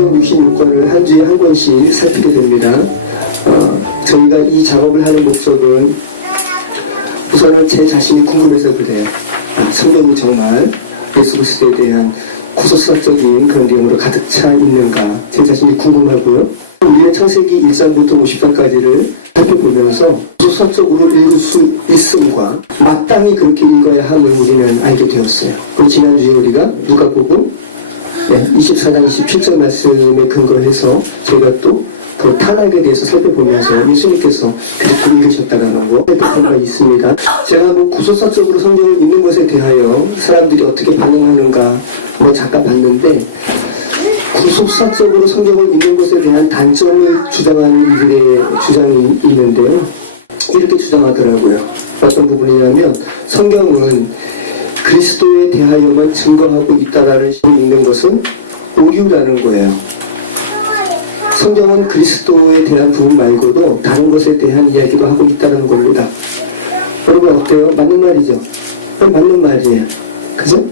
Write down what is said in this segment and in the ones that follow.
성경 66권을 한 주에 한 권씩 살피게 됩니다. 저희가 이 작업을 하는 목적은 우선은 제 자신이 궁금해서 그래요. 성경이 정말 예수 그리스도에 대한 구속사적인 그런 내용으로 가득 차 있는가 제 자신이 궁금하고요. 우리는 창세기 1장부터 50장까지를 살펴보면서 구속사적으로 읽을 수 있음과 마땅히 그렇게 읽어야 함을 우리는 알게 되었어요. 그리고 지난주에 우리가 누가복음 24장 27절 말씀에 근거해서 저희가 또 그 탄핵에 대해서 살펴보면서 예수님께서 그렇게 읽으셨다는 거 살펴본 바 있습니다. 제가 구속사적으로 성경을 읽는 것에 대하여 사람들이 어떻게 반응하는가 잠깐 봤는데, 구속사적으로 성경을 읽는 것에 대한 단점을 주장하는 이들의 주장이 있는데요. 이렇게 주장하더라고요. 어떤 부분이냐면 성경은 그리스도에 대하여만 증거하고 있다라는 식으로 읽는 것은 오류라는 거예요. 성경은 그리스도에 대한 부분 말고도 다른 것에 대한 이야기도 하고 있다는 겁니다. 여러분 어때요? 맞는 말이죠? 맞는 말이에요. 그죠?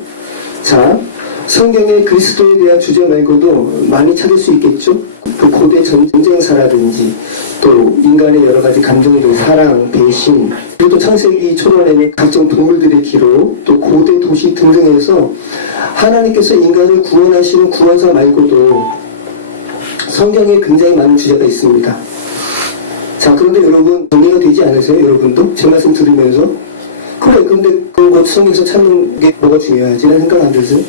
자, 성경에 그리스도에 대한 주제 말고도 많이 찾을 수 있겠죠? 그 고대 전쟁사라든지 또 인간의 여러 가지 감정들, 사랑, 배신, 그리고 또 창세기 초반에는 각종 동물들의 기록, 또 고대 도시 등등에서 하나님께서 인간을 구원하시는 구원사 말고도 성경에 굉장히 많은 주제가 있습니다. 자, 그런데 여러분 정리가 되지 않으세요? 여러분도? 제 말씀 들으면서 그래, 근데 그거 성경에서 찾는 게 뭐가 중요하지? 라는 생각 안 들으세요?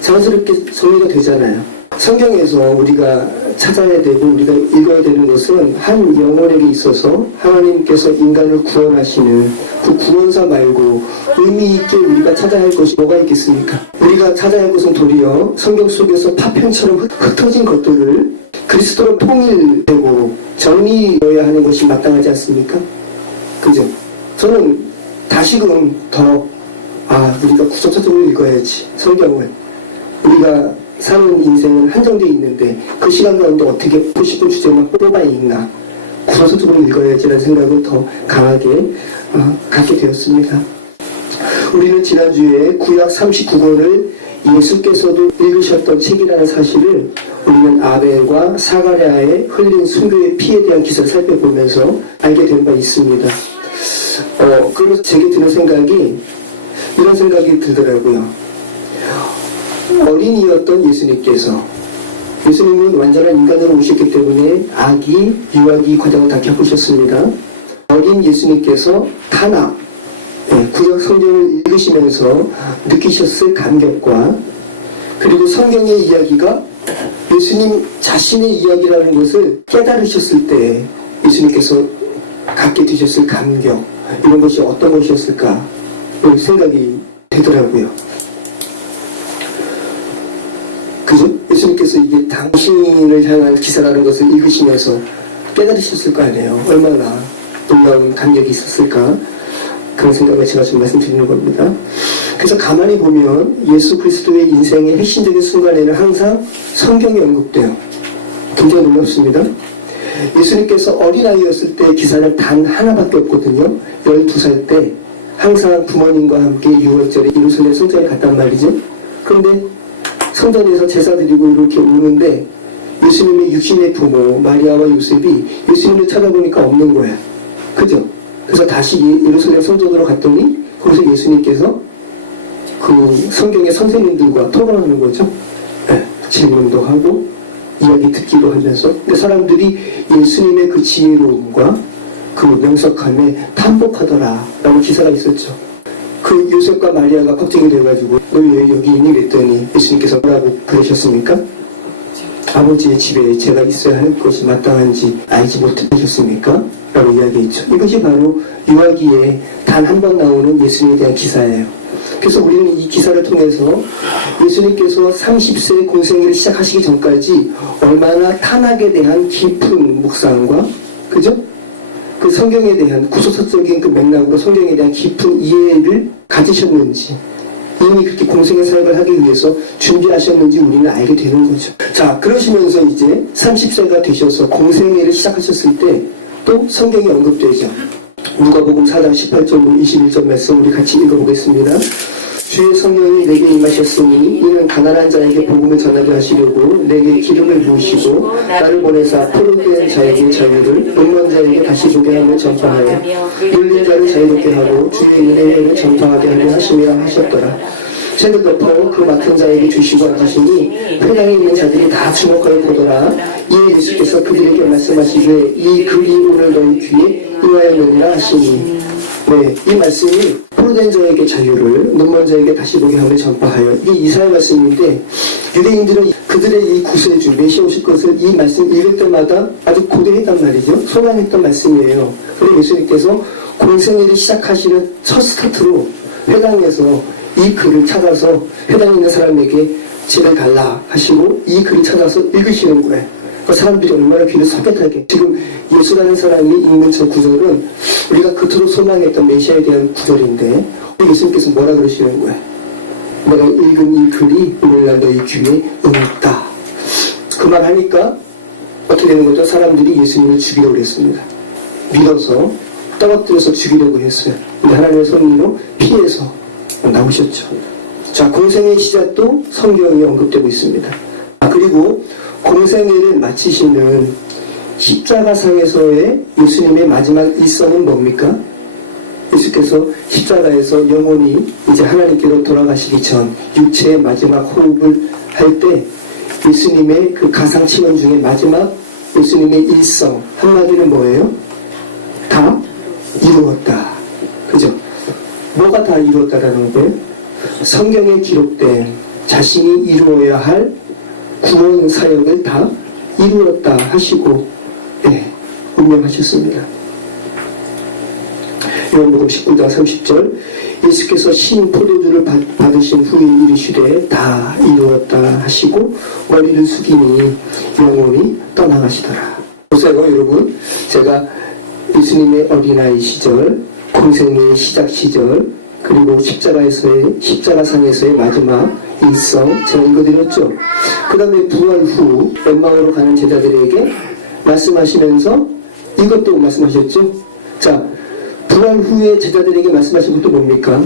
자연스럽게 정리가 되잖아요. 성경에서 우리가 찾아야 되고 우리가 읽어야 되는 것은 한 영혼에게 있어서 하나님께서 인간을 구원하시는 그 구원사 말고 의미 있게 우리가 찾아야 할 것이 뭐가 있겠습니까? 우리가 찾아야 할 것은 도리어 성경 속에서 파편처럼 흩어진 것들을 그리스도로 통일되고 정리되어야 하는 것이 마땅하지 않습니까? 그죠? 저는 다시금 더 우리가 구속사적으로 읽어야지 성경을. 우리가 사는 인생은 한정되어 있는데 그 시간 가운데 어떻게 보고 싶은 주제만 뽑아 읽나, 구속사적으로 읽어야지라는 생각을 더 강하게 갖게 되었습니다. 우리는 지난주에 구약 39권을 예수께서도 읽으셨던 책이라는 사실을 우리는 아벨과 사가랴의 흘린 순교의 피에 대한 기사를 살펴보면서 알게 된 바 있습니다. 그래서 제게 드는 생각이 이런 생각이 들더라고요. 어린이였던 예수님은 완전한 인간으로 오셨기 때문에 아기, 유아기 과정을 다 겪으셨습니다. 어린 예수님께서 타락, 구약 성경을 읽으시면서 느끼셨을 감격과 그리고 성경의 이야기가 예수님 자신의 이야기라는 것을 깨달으셨을 때 예수님께서 갖게 되셨을 감격, 이런 것이 어떤 것이었을까 생각이 되더라고요. 그죠? 예수님께서 이게 당신을 향한 기사라는 것을 읽으시면서 깨달으셨을 거 아니에요. 얼마나 놀라운 감격이 있었을까, 그런 생각을 제가 지금 말씀드리는 겁니다. 그래서 가만히 보면 예수 그리스도의 인생의 핵심적인 순간에는 항상 성경이 언급돼요. 굉장히 놀랍습니다. 예수님께서 어린아이였을 때 기사는 단 하나밖에 없거든요. 12살 때 항상 부모님과 함께 6월절에 예루살렘 성전에 갔단 말이죠. 그런데 성전에서 제사 드리고 이렇게 오는데 예수님의 육신의 부모 마리아와 요셉이 예수님을 찾아보니까 없는 거예요. 그죠? 그래서 다시 예루살렘 성전으로 갔더니 거기서 예수님께서 그 성경의 선생님들과 토론하는 거죠. 질문도 하고 이야기 듣기도 하면서. 근데 사람들이 예수님의 그 지혜로움과 그 명석함에 탐복하더라 라는 기사가 있었죠. 그 요셉과 마리아가 걱정이 돼가지고 너 왜 여기 있니? 그랬더니 예수님께서 뭐라고 그러셨습니까? 아버지의 집에 제가 있어야 할 것이 마땅한지 알지 못하셨습니까? 라고 이야기했죠. 이것이 바로 유아기에 단 한 번 나오는 예수님에 대한 기사예요. 그래서 우리는 이 기사를 통해서 예수님께서 30세 공생애를 시작하시기 전까지 얼마나 탄핵에 대한 깊은 묵상과, 그죠? 그 성경에 대한 구속사적인 그 맥락으로 성경에 대한 깊은 이해를 가지셨는지, 이미 그렇게 공생의 삶을 하기 위해서 준비하셨는지 우리는 알게 되는 거죠. 자, 그러시면서 이제 30세가 되셔서 공생애를 시작하셨을 때 또 성경이 언급되죠. 누가복음 4장 18절로 21절 말씀 우리 같이 읽어보겠습니다. 주의 성령이 내게 임하셨으니 이는 가난한 자에게 복음을 전하게 하시려고 내게 기름을 부으시고 나를 보내사 포로된 자에게 자유를 음란 자에게 다시 보게 함을 전파하여 눌린 자를 자유롭게 하고 주의 은혜를 전파하게 하려 하심이라 하셨더라. 책을 덮어 그 맡은 자에게 주시고 앉으시니 회당에 있는 자들이 다 주목하여 보더라. 이에 예수께서 그들에게 말씀하시되 이 글이 오늘 너희 귀에 임하였느니라 하시니. 네, 이 말씀이 포로된 자에게 자유를 눈먼 자에게 다시 보게 하며 전파하여, 이게 이사야 말씀인데 유대인들은 그들의 이 구세주 메시아 오실 것을 이 말씀 읽을 때마다 아주 고대했단 말이죠. 소망했던 말씀이에요. 그리고 예수님께서 공생애를 시작하시는 첫 스타트로 회당에서 이 글을 찾아서 회당에 있는 사람에게 죄를 달라 하시고 이 글을 찾아서 읽으시는 거예요. 그 사람들이 얼마나 귀를 섭get하게. 지금 예수라는 사람이 읽는 저 구절은 우리가 그토록 소망했던 메시아에 대한 구절인데 예수님께서 뭐라 그러시는 거예요? 내가 읽은 이 글이 오늘날 너희 귀에 응했다. 그 말 하니까 어떻게 되는 거죠? 사람들이 예수님을 죽이려고 했습니다. 믿어서 떨어뜨려서 죽이려고 했어요. 근데 하나님의 섭리로 피해서 나오셨죠. 자, 공생의 시작도 성경이 언급되고 있습니다. 그리고 공생애를 마치시는 십자가상에서의 예수님의 마지막 일성은 뭡니까? 예수께서 십자가에서 영원히 이제 하나님께로 돌아가시기 전 육체의 마지막 호흡을 할 때 예수님의 그 가상치명 중에 마지막 예수님의 일성 한마디는 뭐예요? 다 이루었다. 그죠? 뭐가 다 이루었다라는 거예요? 성경에 기록된 자신이 이루어야 할 구원 사역을 다 이루었다 하시고 운명하셨습니다. 요한복음 19장 30절 예수께서 신 포도주를 받으신 후에 이르시되 다 이루었다 하시고 머리를 숙이니 영원히 떠나가시더라. 보세요 여러분, 제가 예수님의 어린아이 시절, 공생의 시작 시절, 그리고 십자가상에서의 마지막 일성 제가 읽어드렸죠. 그 다음에 부활 후 엠마오로 가는 제자들에게 말씀하시면서 이것도 말씀하셨죠. 자, 부활 후에 제자들에게 말씀하신 것도 뭡니까?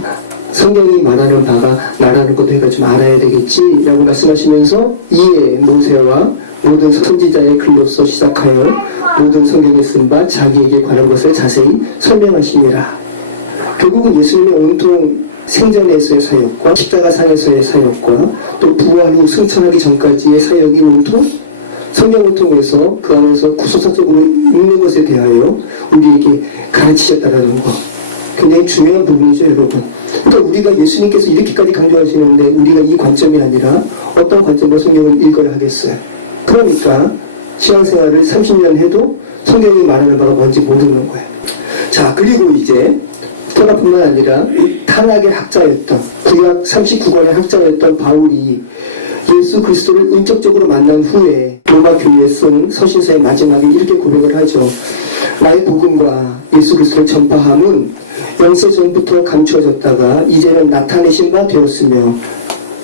성경이 말하는 바가 나라는 것도 해가 좀 알아야 되겠지 라고 말씀하시면서 이에 모세와 모든 선지자의 글로서 시작하여 모든 성경에 쓴 바 자기에게 관한 것을 자세히 설명하시니라. 결국은 예수님의 온통 생전에서의 사역과 십자가상에서의 사역과 또 부활 후 승천하기 전까지의 사역이 온통 성경을 통해서 그 안에서 구속사적으로 읽는 것에 대하여 우리에게 가르치셨다는 거 굉장히 중요한 부분이죠 여러분. 그러니까 우리가 예수님께서 이렇게까지 강조하시는데 우리가 이 관점이 아니라 어떤 관점으로 성경을 읽어야 하겠어요. 그러니까 신앙생활을 30년 해도 성경이 말하는 바가 뭔지 모르는 거예요. 자, 그리고 이제 토라뿐만 아니라 탄학의 학자였던 구약 39권의 학자였던 바울이 예수 그리스도를 인격적으로 만난 후에 로마 교회에 쓴 서신서의 마지막에 이렇게 고백을 하죠. 나의 복음과 예수 그리스도를 전파함은 영세 전부터 감추어졌다가 이제는 나타내신 바 되었으며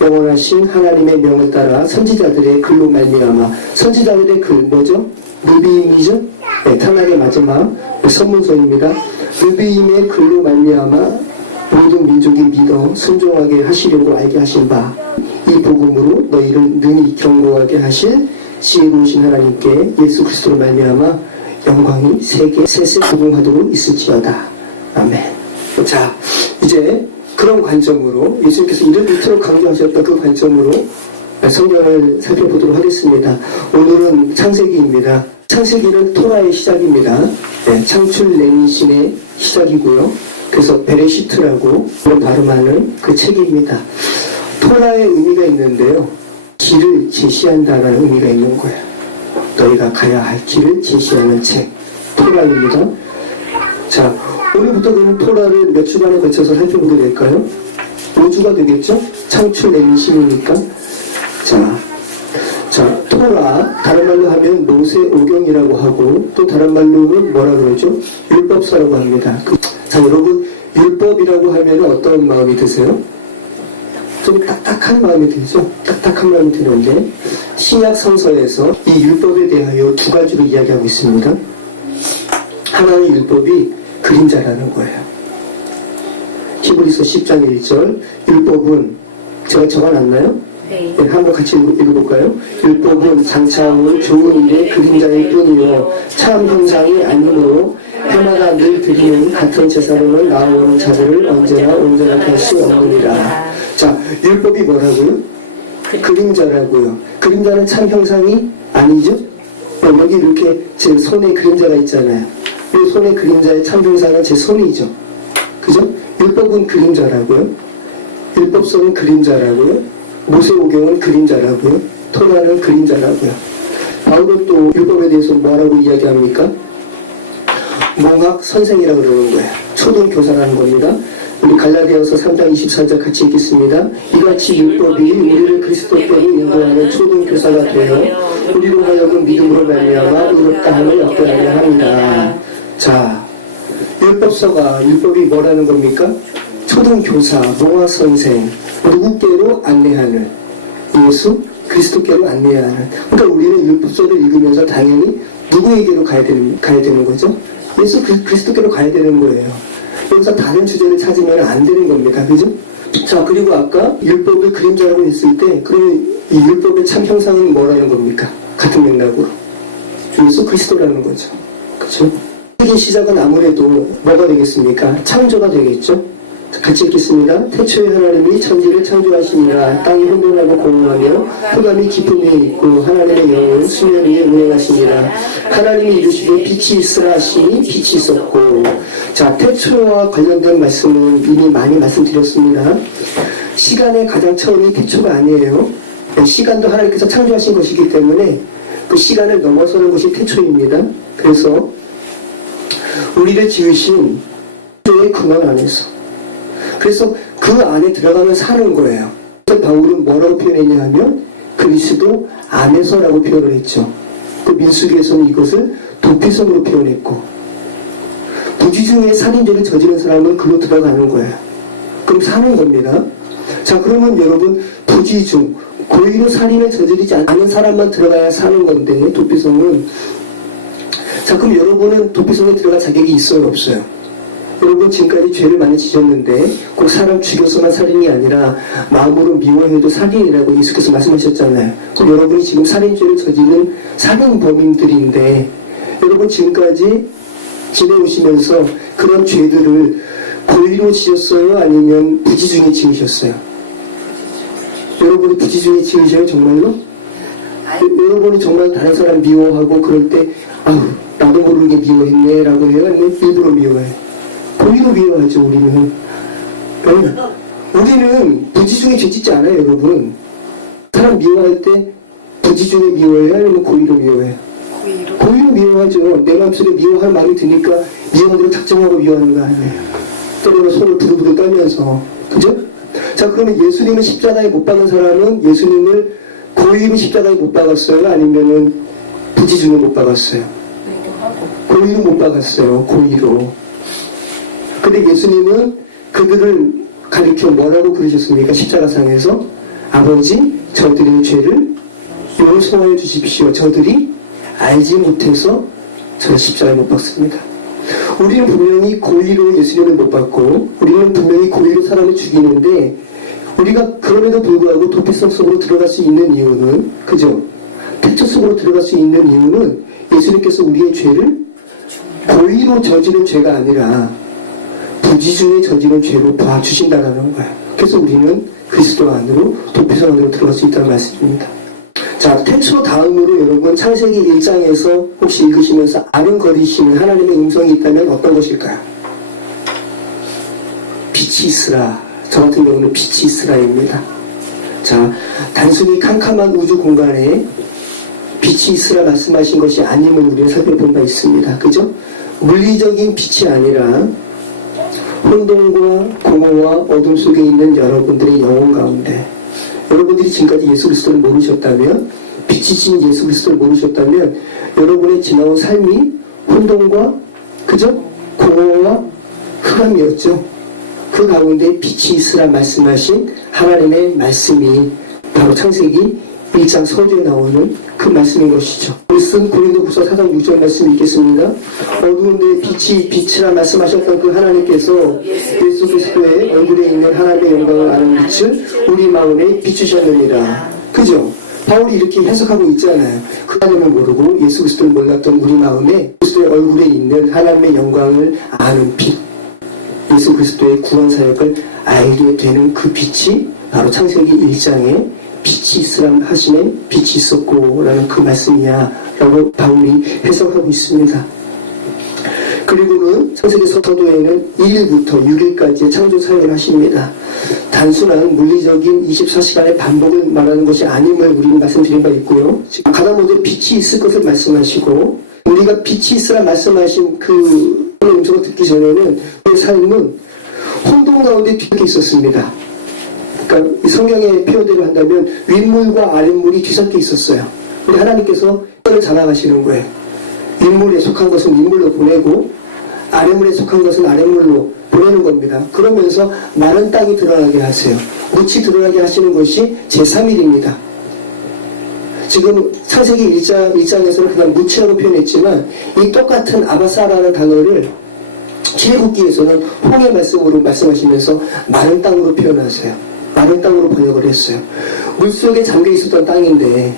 영원하신 하나님의 명을 따라 선지자들의 글로 말미암아 선지자들의 글 뭐죠? 르비임이죠? 네, 탄학의 마지막 선문서입니다. 르비임의 글로 말미암아 모든 민족이 믿어 순종하게 하시려고 알게 하신 바 이 복음으로 너희를 능히 경고하게 하실 지혜로우신 하나님께 예수 그리스도로 말미암아 영광이 세계 셋에 부흥하도록 있을지어다. 아멘. 자, 이제 그런 관점으로 예수님께서 이토록 강조하셨던 그 관점으로 성경을 살펴보도록 하겠습니다. 오늘은 창세기입니다. 창세기는 토라의 시작입니다. 네, 창출 맹신의 시작이고요. 그래서 베레시트라고 발음하는 그 책입니다. 토라의 의미가 있는데요. 길을 제시한다는 의미가 있는 거예요. 너희가 가야 할 길을 제시하는 책, 토라입니다. 자, 오늘부터 그럼 토라를 몇 주간에 걸쳐서 살펴보게 될까요? 5주가 되겠죠? 창출 맹신이니까. 자, 토라, 다른 말로 하면 모세 오경이라고 하고 또 다른 말로는 뭐라 그러죠? 율법서라고 합니다. 자, 여러분, 율법이라고 하면 어떤 마음이 드세요? 좀 딱딱한 마음이 들죠? 딱딱한 마음이 드는데 신약 성서에서 이 율법에 대하여 두 가지로 이야기하고 있습니다. 하나는 율법이 그림자라는 거예요. 히브리서 10장 1절 율법은 제가 적어놨나요? 네. 네, 한번 같이 읽어볼까요? 율법은 장차올 좋은 일의 그림자일 뿐이요 참 형상이 아니므로 해마다 늘 드리는 같은 제사로는 나오는 자들을 언제나 온전하게 할 수 없느니라. 자, 율법이 뭐라고요? 그림자라고요. 그림자는 참 형상이 아니죠? 여기 이렇게 제 손에 그림자가 있잖아요. 이 손의 그림자의 참 형상은 제 손이죠. 그죠? 율법은 그림자라고요. 율법서는 그림자라고요. 모세오경은 그림자라고요. 토라는 그림자라고요. 바울은 또 율법에 대해서 뭐라고 이야기합니까? 몽학 선생이라고 그러는 거예요. 초등교사라는 겁니다. 우리 갈라디아서 3장 24절 같이 읽겠습니다. 이같이 율법이 우리를 그리스도께로 인도하는 초등교사가 되어 우리로 하여금 믿음으로 말미암아 의롭다 함을 얻게 하려 합니다. 자, 율법이 뭐라는 겁니까? 초등교사, 몽학 선생, 누구께로 안내하는, 예수 그리스도께로 안내하는. 그러니까 우리는 율법서를 읽으면서 당연히 누구에게로 가야 되는 거죠? 예수 그리스도께로 가야 되는 거예요. 여기서 다른 주제를 찾으면 안 되는 겁니다. 그죠? 자, 그리고 아까 율법을 그림자라고 했을 때, 그럼 이 율법의 참 형상은 뭐라는 겁니까? 같은 맥락으로. 예수 그리스도라는 거죠. 그죠? 세계 시작은 아무래도 뭐가 되겠습니까? 창조가 되겠죠? 같이 읽겠습니다. 태초에 하나님이 천지를 창조하시니라. 땅이 혼돈하고 공허하며 흑암이 깊음에 있고 하나님의 영은 수면 위에 운행하시니라. 하나님이 이르시되 빛이 있으라 하시니 빛이 있었고. 자, 태초와 관련된 말씀은 이미 많이 말씀드렸습니다. 시간의 가장 처음이 태초가 아니에요. 시간도 하나님께서 창조하신 것이기 때문에 그 시간을 넘어서는 것이 태초입니다. 그래서 우리를 지으신 태초의 근원 안에서, 그래서 그 안에 들어가면 사는 거예요. 그래서 바울은 뭐라고 표현했냐 하면 그리스도 안에서라고 표현을 했죠. 그 민수기에서는 이것을 도피성으로 표현했고, 부지 중에 살인죄를 저지른 사람은 그로 들어가는 거예요. 그럼 사는 겁니다. 자, 그러면 여러분, 부지 중 고의로 살인을 저지르지 않은 사람만 들어가야 사는 건데, 도피성은. 자, 그럼 여러분은 도피성에 들어갈 자격이 있어요, 없어요? 여러분 지금까지 죄를 많이 지셨는데 꼭 사람 죽여서만 살인이 아니라 마음으로 미워해도 살인이라고 예수께서 말씀하셨잖아요. 그럼 여러분이 지금 살인죄를 저지른 살인범인들인데, 여러분 지금까지 지내오시면서 그런 죄들을 고의로 지었어요? 아니면 부지중에 지으셨어요? 여러분이 부지중에 지으셔요? 정말로? 여러분이 정말 다른 사람 미워하고 그럴 때 아우 나도 모르게 미워했네 라고 해요? 아니면 일부러 미워해요? 고의로 미워하죠, 우리는. 우리는 부지중에 죄 짓지 않아요, 여러분. 사람 미워할 때 부지중에 미워해요? 아니면 고의로 미워해요? 고의로 미워하죠. 내 마음속에 미워할 마음이 드니까 미워하기로 작정하고 미워하는 거 아니에요. 때로는 손을 부들부들 떨면서. 그죠? 자, 그러면 예수님을 십자가에 못 박은 사람은 예수님을 고의로 십자가에 못 박았어요? 아니면은 부지중에 못 박았어요? 고의로 못 박았어요, 고의로. 근데 예수님은 그들을 가리켜 뭐라고 부르셨습니까? 십자가상에서 아버지 저들의 죄를 용서해 주십시오. 저들이 알지 못해서 저를 십자가에 못 박습니다. 우리는 분명히 고의로 예수님을 못 박고 우리는 분명히 고의로 사람을 죽이는데, 우리가 그럼에도 불구하고 도피성 속으로 들어갈 수 있는 이유는, 그죠? 태초 속으로 들어갈 수 있는 이유는 예수님께서 우리의 죄를 고의로 저지른 죄가 아니라 부지중에 저지른 죄로 봐주신다는 거예요. 그래서 우리는 그리스도 안으로, 도피성 안으로 들어갈 수 있다는 말씀입니다. 자, 태초 다음으로 여러분 창세기 1장에서 혹시 읽으시면서 아른거리시는 하나님의 음성이 있다면 어떤 것일까요? 빛이 있으라. 저 같은 경우는 빛이 있으라입니다. 자, 단순히 캄캄한 우주 공간에 빛이 있으라 말씀하신 것이 아님을 우리는 살펴본 바 있습니다. 그죠? 물리적인 빛이 아니라 혼돈과 공허와 어둠 속에 있는 여러분들의 영혼 가운데, 여러분들이 지금까지 예수 그리스도를 모르셨다면, 빛이신 예수 그리스도를 모르셨다면 여러분의 지나온 삶이 혼돈과, 그죠? 공허와 흑암이었죠. 그 가운데 빛이 있으라 말씀하신 하나님의 말씀이 바로 창세기 1장 서두에 나오는 그 말씀인 것이죠. 무슨 고린도후서 4장 6절 말씀 읽겠습니다. 어두운 데에 빛이 빛이라 말씀하셨던 그 하나님께서 예수 그리스도의 얼굴에 있는 하나님의 영광을 아는 빛을 우리 마음에 비추셨느니라. 그죠? 바울이 이렇게 해석하고 있잖아요. 그 하나님을 모르고 예수 그리스도를 몰랐던 우리 마음에 그리스도의 얼굴에 있는 하나님의 영광을 아는 빛, 예수 그리스도의 구원 사역을 알게 되는 그 빛이 바로 창세기 1장에 빛이 있으라 하시네 빛이 있었고 라는 그 말씀이야 라고 바울이 해석하고 있습니다. 그리고는 창세기 서도에는 1일부터 6일까지의 창조 사역을 하십니다. 단순한 물리적인 24시간의 반복을 말하는 것이 아님을 우리는 말씀드린 바 있고요. 가장 먼저 빛이 있을 것을 말씀하시고 우리가 빛이 있으라 말씀하신 그 음성을 듣기 전에는 내 삶은 혼돈 가운데 뒤섞여 있었습니다. 그러니까 이 성경의 표현대로 한다면 윗물과 아랫물이 뒤섞여 있었어요. 근데 하나님께서 그걸 자랑하시는 거예요. 윗물에 속한 것은 윗물로 보내고 아랫물에 속한 것은 아랫물로 보내는 겁니다. 그러면서 마른 땅이 드러나게 하세요. 묻이 드러나게 하시는 것이 제3일입니다. 지금 창세기 1장에서는 그냥 묻이라고 표현했지만 이 똑같은 아바사라는 단어를 출애굽기에서는 홍해 말씀으로 말씀하시면서 마른 땅으로 표현하세요. 마른 땅으로 번역을 했어요. 물속에 잠겨 있었던 땅인데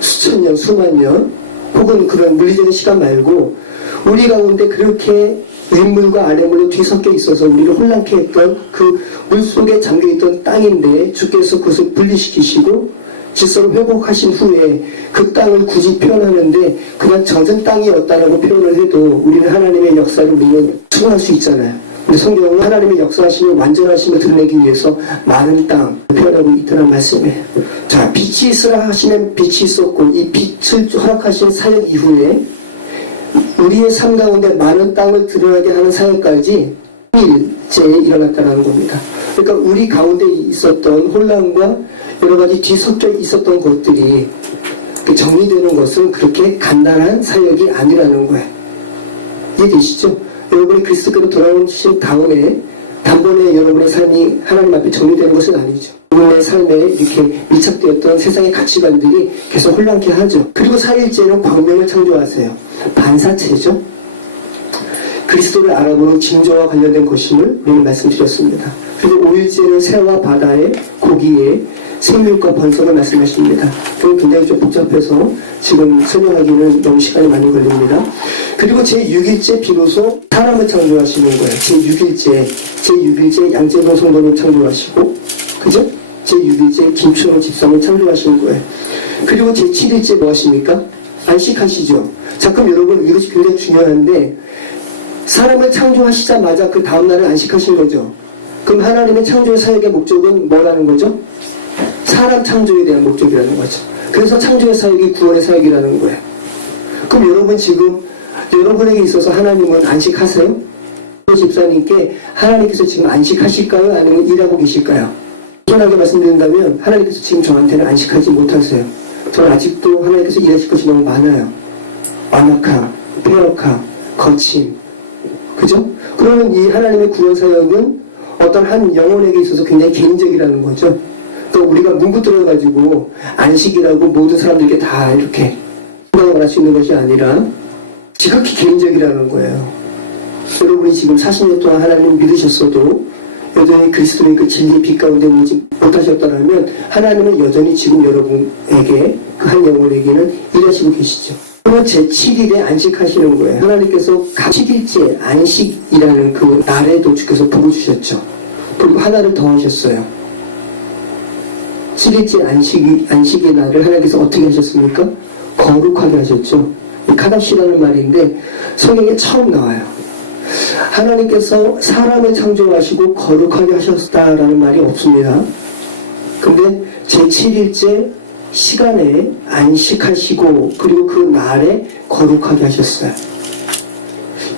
수천 년, 수만 년 혹은 그런 물리적인 시간 말고 우리 가운데 그렇게 윗물과 아랫물로 뒤섞여 있어서 우리를 혼란케 했던 그 물속에 잠겨있던 땅인데 주께서 그것을 분리시키시고 질서를 회복하신 후에 그 땅을 굳이 표현하는데 그냥 정전 땅이었다라고 표현을 해도 우리는 하나님의 역사를 우리는 수긍할 수 있잖아요. 근데 성경은 하나님의 역사하심을 완전하심을 드러내기 위해서 많은 땅 표현하고 있다는 말씀이에요. 자, 빛이 있으라 하시면 빛이 있었고 이 빛을 허락하신 사역 이후에 우리의 삶 가운데 많은 땅을 드러나게 하는 사역까지 일제에 일어났다는 겁니다. 그러니까 우리 가운데 있었던 혼란과 여러 가지 뒤섞여 있었던 것들이 정리되는 것은 그렇게 간단한 사역이 아니라는 거예요. 이해되시죠? 여러분이 그리스도께로 돌아오신 다음에 단번에 여러분의 삶이 하나님 앞에 정리되는 것은 아니죠. 여러분의 삶에 이렇게 밀착되었던 세상의 가치관들이 계속 혼란케 하죠. 그리고 4일째는 광명을 창조하세요. 반사체죠. 그리스도를 알아보는 징조와 관련된 것임을 우리는 말씀드렸습니다. 그리고 5일째는 새와 바다의 고기의 생육과 번성을 말씀하십니다. 그건 굉장히 좀 복잡해서 지금 설명하기는 너무 시간이 많이 걸립니다. 그리고 제6일째 비로소 사람을 창조하시는 거예요. 제6일째 양재동 성도를 창조하시고, 그죠? 제6일째 김초롱 집사를 창조하시는 거예요. 그리고 제7일째 뭐 하십니까? 안식하시죠. 자, 그럼 여러분 이것이 굉장히 중요한데 사람을 창조하시자마자 그 다음날을 안식하신 거죠. 그럼 하나님의 창조의 사역의 목적은 뭐라는 거죠? 사람 창조에 대한 목적이라는 거죠. 그래서 창조의 사역이 구원의 사역이라는 거예요. 그럼 여러분 지금 여러분에게 있어서 하나님은 안식하세요? 집사님께 하나님께서 지금 안식하실까요? 아니면 일하고 계실까요? 편하게 말씀드린다면 하나님께서 지금 저한테는 안식하지 못하세요. 저는 아직도 하나님께서 일하실 것이 너무 많아요. 완악함, 폐역함, 거침, 그죠? 그러면 이 하나님의 구원 사역은 어떤 한 영혼에게 있어서 굉장히 개인적이라는 거죠. 또 우리가 문구 들어가지고 안식이라고 모든 사람들에게 다 이렇게 생각을 할 수 있는 것이 아니라 지극히 개인적이라는 거예요. 여러분이 지금 40년 동안 하나님을 믿으셨어도 여전히 그리스도의 그 진리의 빛 가운데 오지 못하셨다면 하나님은 여전히 지금 여러분에게 그 한 영혼에게는 일하시고 계시죠. 그러면 제7일에 안식하시는 거예요. 하나님께서 각 7일째 안식이라는 그 날에도 주께서 복을 주셨죠. 그리고 하나를 더 하셨어요. 7일째 안식의 날을 하나님께서 어떻게 하셨습니까? 거룩하게 하셨죠. 카다시라는 말인데 성경에 처음 나와요. 하나님께서 사람을 창조하시고 거룩하게 하셨다라는 말이 없습니다. 근데 제7일째 시간에 안식하시고 그리고 그 날에 거룩하게 하셨어요.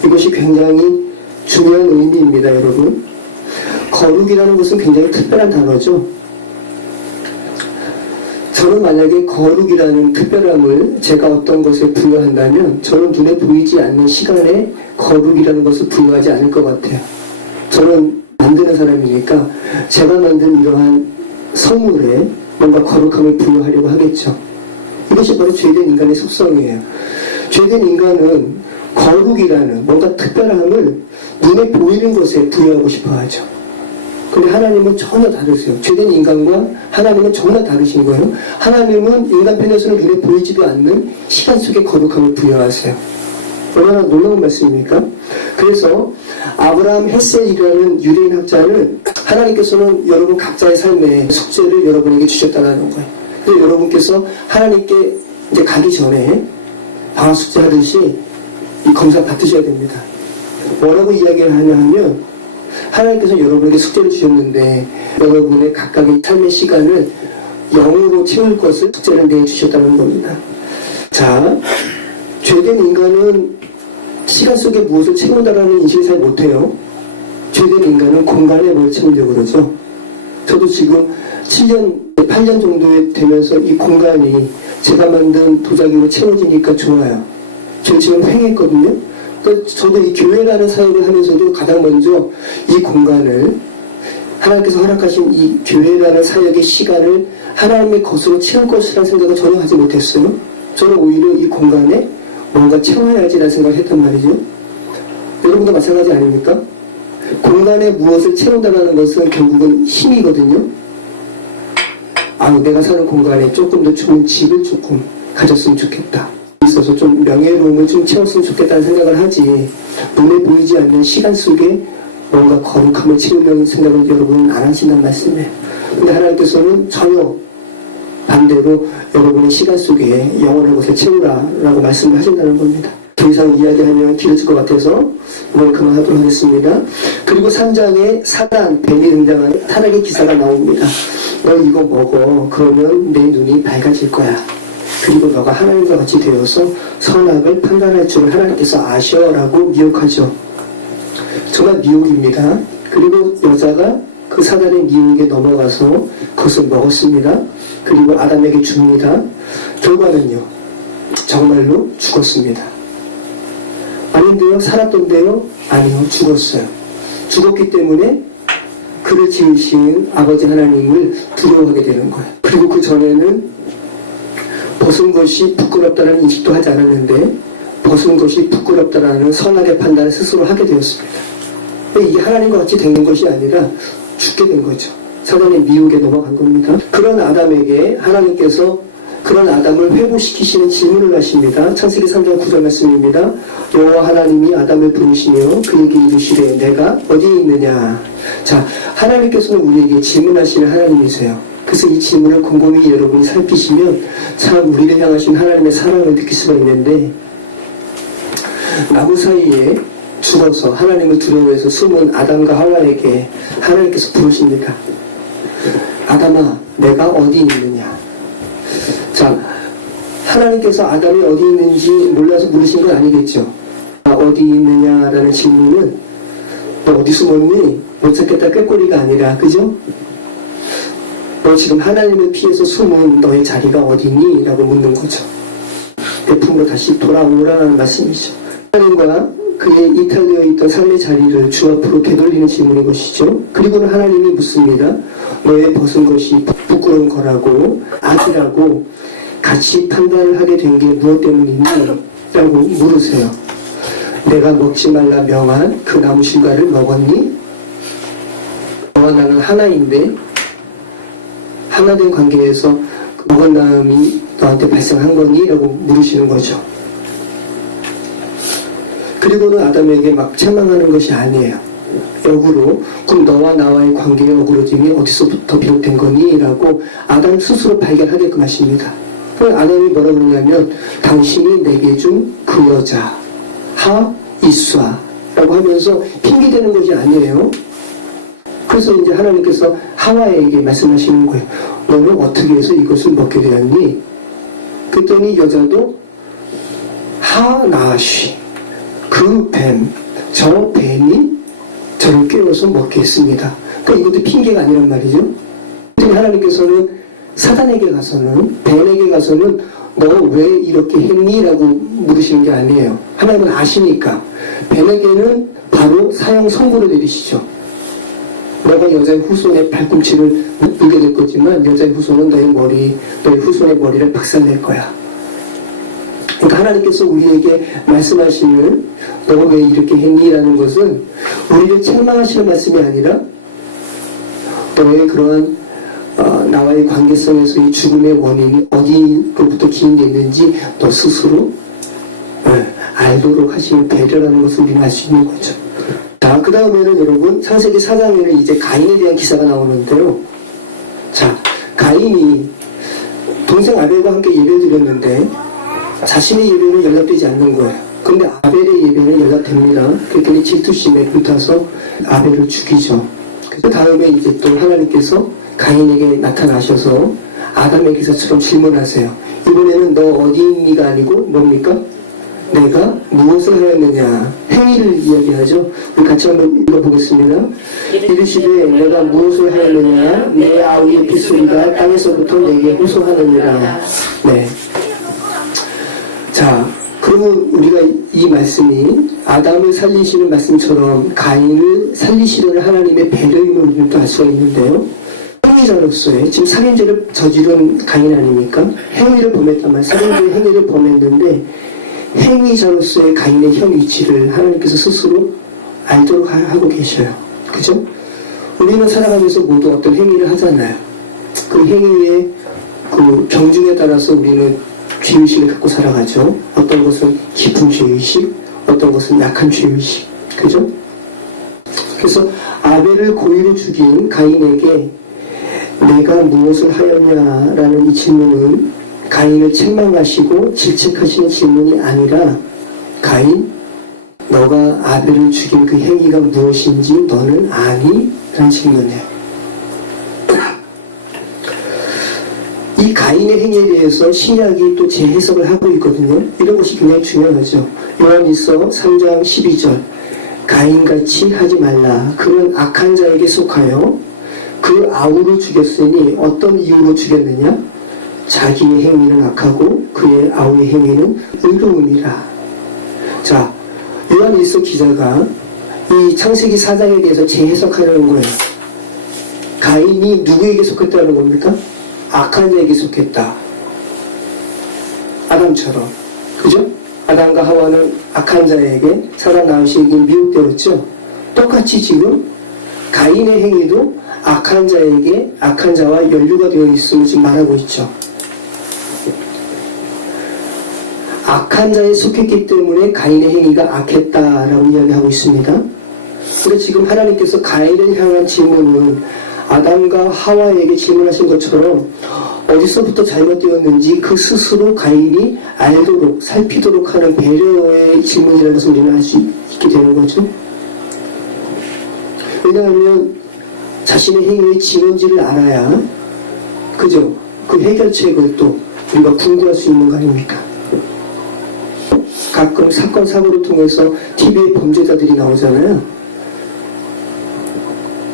이것이 굉장히 중요한 의미입니다, 여러분. 거룩이라는 것은 굉장히 특별한 단어죠. 저는 만약에 거룩이라는 특별함을 제가 어떤 것에 부여한다면 저는 눈에 보이지 않는 시간에 거룩이라는 것을 부여하지 않을 것 같아요. 저는 만드는 사람이니까 제가 만든 이러한 성물에 뭔가 거룩함을 부여하려고 하겠죠. 이것이 바로 죄된 인간의 속성이에요. 죄된 인간은 거룩이라는 뭔가 특별함을 눈에 보이는 것에 부여하고 싶어 하죠. 근데 하나님은 전혀 다르세요. 죄된 인간과 하나님은 정말 다르신 거예요. 하나님은 인간 편에서는 눈에 보이지도 않는 시간 속에 거룩함을 부여하세요. 얼마나 놀라운 말씀입니까? 그래서 아브라함 헤셀이라는 유대인 학자는 하나님께서는 여러분 각자의 삶의 숙제를 여러분에게 주셨다는 거예요. 그래서 여러분께서 하나님께 이제 가기 전에 방학 숙제 하듯이 이 검사 받으셔야 됩니다. 뭐라고 이야기를 하냐 하면 하나님께서 여러분에게 숙제를 주셨는데 여러분의 각각의 삶의 시간을 영으로 채울 것을 숙제를 내주셨다는 겁니다. 자, 죄된 인간은 시간 속에 무엇을 채운다라는 인식을 잘 못해요. 죄된 인간은 공간에 뭘 채우려고 그러죠. 저도 지금 7년, 8년 정도 되면서 이 공간이 제가 만든 도자기로 채워지니까 좋아요. 저 지금 횡했거든요. 그러니까 저도 이 교회라는 사역을 하면서도 가장 먼저 이 공간을 하나님께서 허락하신 이 교회라는 사역의 시간을 하나님의 것으로 채울 것이라는 생각을 전혀 하지 못했어요. 저는 오히려 이 공간에 뭔가 채워야지라는 생각을 했단 말이죠. 여러분도 마찬가지 아닙니까? 공간에 무엇을 채운다는 것은 결국은 힘이거든요. 내가 사는 공간에 조금 더 좋은 집을 조금 가졌으면 좋겠다. 있어서 좀 명예로움을 좀 채웠으면 좋겠다는 생각을 하지, 눈에 보이지 않는 시간 속에 뭔가 거룩함을 채우려는 생각을 여러분은 안 하신다는 말씀이에요. 근데 하나님께서는 전혀 반대로 여러분의 시간 속에 영원한 것을 채우라라고 말씀을 하신다는 겁니다. 더 이상 이야기하면 길어질 것 같아서 오늘 그만하도록 하겠습니다. 그리고 3장에 사단, 뱀이 등장하는 타락의 기사가 나옵니다. 너 이거 먹어. 그러면 내 눈이 밝아질 거야. 그리고 너가 하나님과 같이 되어서 선악을 판단할 줄을 하나님께서 아셔라고 미혹하죠. 정말 미혹입니다. 그리고 여자가 그 사단의 미혹에 넘어가서 그것을 먹었습니다. 그리고 아담에게 줍니다. 결과는요, 정말로 죽었습니다. 아닌데요? 살았던데요? 아니요, 죽었어요. 죽었기 때문에 그를 지으신 아버지 하나님을 두려워하게 되는 거예요. 그리고 그 전에는 벗은 것이 부끄럽다는 인식도 하지 않았는데 벗은 것이 부끄럽다라는 선악의 판단을 스스로 하게 되었습니다. 이 하나님과 같이 된 것이 아니라 죽게 된 거죠. 사단의 미혹에 넘어간 겁니다. 그런 아담에게 하나님께서 그런 아담을 회복시키시는 질문을 하십니다. 창세기 3장 9절 말씀입니다. 여호와 하나님이 아담을 부르시며 그에게 이르시되 내가 어디에 있느냐. 자, 하나님께서는 우리에게 질문하시는 하나님이세요. 그래서 이 질문을 곰곰이 여러분이 살피시면 참 우리를 향하신 하나님의 사랑을 느낄 수가 있는데, 나무 사이에 죽어서 하나님을 두려워해서 숨은 아담과 하와에게 하나님께서 부르십니다. 아담아, 내가 어디 있느냐. 자, 하나님께서 아담이 어디 있는지 몰라서 물으신 건 아니겠죠. 어디 있느냐라는 질문은 너 어디 숨었니? 못 찾겠다 꾀꼬리가 아니라, 그죠? 너 지금 하나님을 피해서 숨은 너의 자리가 어디니? 라고 묻는 거죠. 베품으로 다시 돌아오라는 말씀이죠. 하나님과 그의 이탈되어 있던 삶의 자리를 주 앞으로 되돌리는 질문인 것이죠. 그리고는 하나님이 묻습니다. 너의 벗은 것이 부끄러운 거라고, 악이라고 같이 판단을 하게 된 게 무엇 때문이니? 라고 물으세요. 내가 먹지 말라 명한 그 나무 실과를 먹었니? 너와 나는 하나인데 하나된 관계에서 먹은 다음이 너한테 발생한 거니? 라고 물으시는 거죠. 그리고는 아담에게 막 책망하는 것이 아니에요. 역으로 그럼 너와 나와의 관계의 어그러짐이 어디서부터 비롯된 거니? 라고 아담 스스로 발견하게끔 하십니다. 아담이 뭐라고 그러냐면 당신이 내게 준 그 여자 하이수아 라고 하면서 핑계대는 것이 아니에요. 그래서 이제 하나님께서 하와에게 말씀하시는 거예요. 너는 어떻게 해서 이것을 먹게 되었니? 그랬더니 여자도 하나쉬, 그 뱀, 저 뱀이 저를 깨워서 먹게 했습니다. 그러니까 이것도 핑계가 아니란 말이죠. 그랬더니 하나님께서는 사단에게 가서는, 뱀에게 가서는 너 왜 이렇게 했니? 라고 물으시는 게 아니에요. 하나님은 아시니까 뱀에게는 바로 사형 선고를 내리시죠. 너가 여자의 후손의 발꿈치를 묶게 될 거지만 여자의 후손은 너의 후손의 머리를 박살낼 거야. 그러니까 하나님께서 우리에게 말씀하시는 너가 왜 이렇게 했니?라는 것은 우리를 책망하시는 말씀이 아니라 너의 그러한 나와의 관계성에서의 죽음의 원인이 어디로부터 기인됐는지 너 스스로 알도록 하시는 배려라는 것을 우리는 알 수 있는 거죠. 자, 그 다음에는 여러분 창세기 4장에는 이제 가인에 대한 기사가 나오는데요. 자, 가인이 동생 아벨과 함께 예배를 드렸는데 자신의 예배는 연락되지 않는 거예요. 그런데 아벨의 예배는 연락됩니다. 그랬더니 질투심에 불타서 아벨을 죽이죠. 그 다음에 이제 또 하나님께서 가인에게 나타나셔서 아담의 기사처럼 질문하세요. 이번에는 너 어디 있니가 아니고 뭡니까? 내가 무엇을 하였느냐. 행위를 이야기하죠. 우리 같이 한번 읽어보겠습니다. 이르시되 내가 무엇을 하였느냐. 내 아우의 핏소리가 땅에서부터 내게 호소하느니라. 네. 자, 그러면 우리가 이 말씀이 아담을 살리시는 말씀처럼 가인을 살리시려는 하나님의 배려임을 우리는 또 알 수가 있는데요. 행위자로서의 지금 살인죄를 저지른 가인 아닙니까? 행위를 범했단 말이에요. 살인죄의 행위를 범했는데 행위자로서의 가인의 현 위치를 하나님께서 스스로 알도록 하고 계셔요. 그죠? 우리는 살아가면서 모두 어떤 행위를 하잖아요. 그 행위의 그 경중에 따라서 우리는 죄의식을 갖고 살아가죠. 어떤 것은 깊은 죄의식, 어떤 것은 약한 죄의식. 그죠? 그래서 아벨을 고의로 죽인 가인에게 내가 무엇을 하였냐라는 이 질문은 가인을 책망하시고 질책하시는 질문이 아니라 가인, 너가 아벨을 죽인 그 행위가 무엇인지 너는 아니? 라는 질문이에요. 이 가인의 행위에 대해서 신약이 또 재해석을 하고 있거든요. 이런 것이 굉장히 중요하죠. 요한일서 3장 12절 가인같이 하지 말라. 그는 악한 자에게 속하여 그 아우를 죽였으니 어떤 이유로 죽였느냐? 자기의 행위는 악하고 그의 아우의 행위는 의로움이라. 자, 요한일서 기자가 이 창세기 4장에 대해서 재해석하려는 거예요. 가인이 누구에게 속했다는 겁니까? 악한 자에게 속했다. 아담처럼. 그죠? 아담과 하와는 악한 자에게 살아나오시기 미혹되었죠. 똑같이 지금 가인의 행위도 악한 자에게 악한 자와 연루가 되어 있음을 지금 말하고 있죠. 악한 자에 속했기 때문에 가인의 행위가 악했다라고 이야기하고 있습니다. 그래서 지금 하나님께서 가인을 향한 질문은 아담과 하와에게 질문하신 것처럼 어디서부터 잘못되었는지 그 스스로 가인이 알도록 살피도록 하는 배려의 질문이라는 것을 우리는 알 수 있게 되는 거죠. 왜냐하면 자신의 행위의 진원지를 알아야 그죠? 그 해결책을 또 우리가 궁구할 수 있는 거 아닙니까? 가끔 사건 사고를 통해서 TV에 범죄자들이 나오잖아요.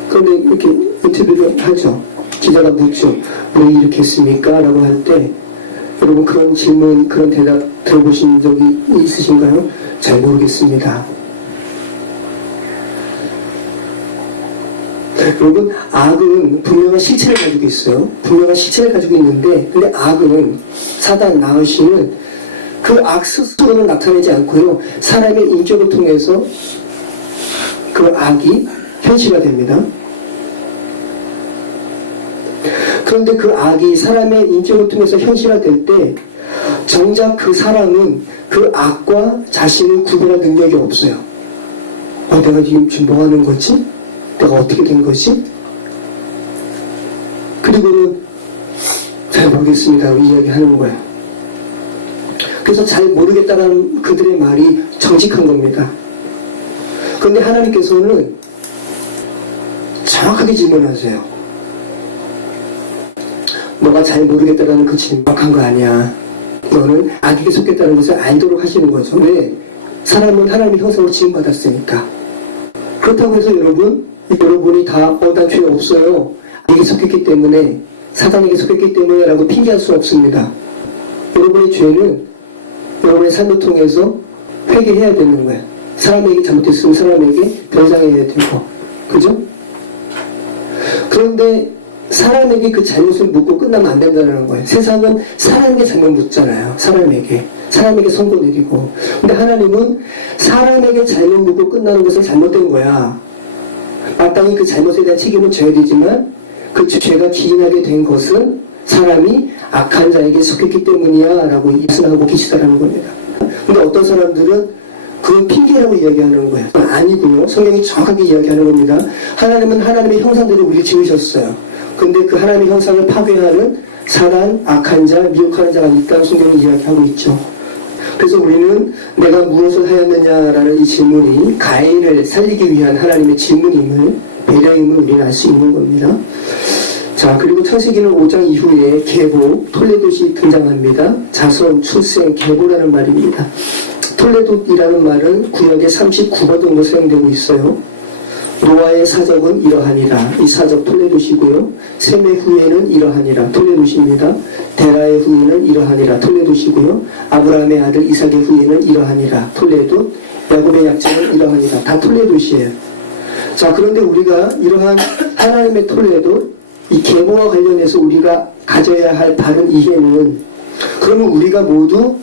그런데 이렇게 인터뷰를 하죠. 기자가 묻죠. 왜 이렇게 했습니까? 라고 할 때 여러분 그런 질문, 그런 대답 들어보신 적이 있으신가요? 잘 모르겠습니다. 여러분 악은 분명한 실체를 가지고 있어요. 분명한 실체를 가지고 있는데 근데 악은 사단 나으시는 그 악 스스로는 나타내지 않고요. 사람의 인격을 통해서 그 악이 현실화됩니다. 그런데 그 악이 사람의 인격을 통해서 현실화될 때 정작 그 사람은 그 악과 자신을 구별할 능력이 없어요. 내가 지금 뭐 하는 거지? 내가 어떻게 된 거지? 그리고는 잘 모르겠습니다 라고 이야기하는 거예요. 그래서 잘 모르겠다는 그들의 말이 정직한 겁니다. 그런데 하나님께서는 정확하게 질문하세요. 너가 잘 모르겠다라는 그 질문 정확한 거 아니야. 너는 악에게 속했다는 것을 알도록 하시는 거죠. 왜? 사람은 하나님의 형상으로 지음받았으니까. 그렇다고 해서 여러분이 다 난 죄 없어요. 악에게 속했기 때문에 사단에게 속했기 때문에 라고 핑계할 수 없습니다. 여러분의 죄는 여러분의 삶을 통해서 회개해야 되는 거예요. 사람에게 잘못했으면 사람에게 변상해야 되고 그죠? 그런데 사람에게 그 잘못을 묻고 끝나면 안 된다는 거예요. 세상은 사람에게 잘못 묻잖아요. 사람에게 선고 내리고. 근데 하나님은 사람에게 잘못 묻고 끝나는 것은 잘못된 거야. 마땅히 그 잘못에 대한 책임은 져야 되지만 그 죄가 기인하게 된 것은 사람이 악한 자에게 속했기 때문이야 라고 말씀하고 계시다라는 겁니다. 근데 어떤 사람들은 그건 핑계라고 이야기하는 거예요. 아니고요. 성경이 정확하게 이야기하는 겁니다. 하나님은 하나님의 형상대로 우리를 지으셨어요. 근데 그 하나님의 형상을 파괴하는 사단, 악한 자, 미혹하는 자가 있다고 성경이 이야기하고 있죠. 그래서 우리는 내가 무엇을 하였느냐라는 이 질문이 가인을 살리기 위한 하나님의 질문임을, 배려임을 우리는 알 수 있는 겁니다. 자, 그리고 창세기는 5장 이후에 계보, 톨레돗이 등장합니다. 자손, 출생, 계보라는 말입니다. 톨레돗이라는 말은 구약에 39번 정도 사용되고 있어요. 노아의 사적은 이러하니라. 이 사적 톨레돗이고요. 셈의 후예는 이러하니라. 톨레돗입니다. 데라의 후예는 이러하니라. 톨레돗이고요. 아브라함의 아들 이삭의 후예는 이러하니라. 톨레돗. 야곱의 약자는 이러하니라. 다 톨레돗이에요. 자, 그런데 우리가 이러한 하나님의 톨레돗, 이 계보와 관련해서 우리가 가져야 할 바른 이해는, 그러면 우리가 모두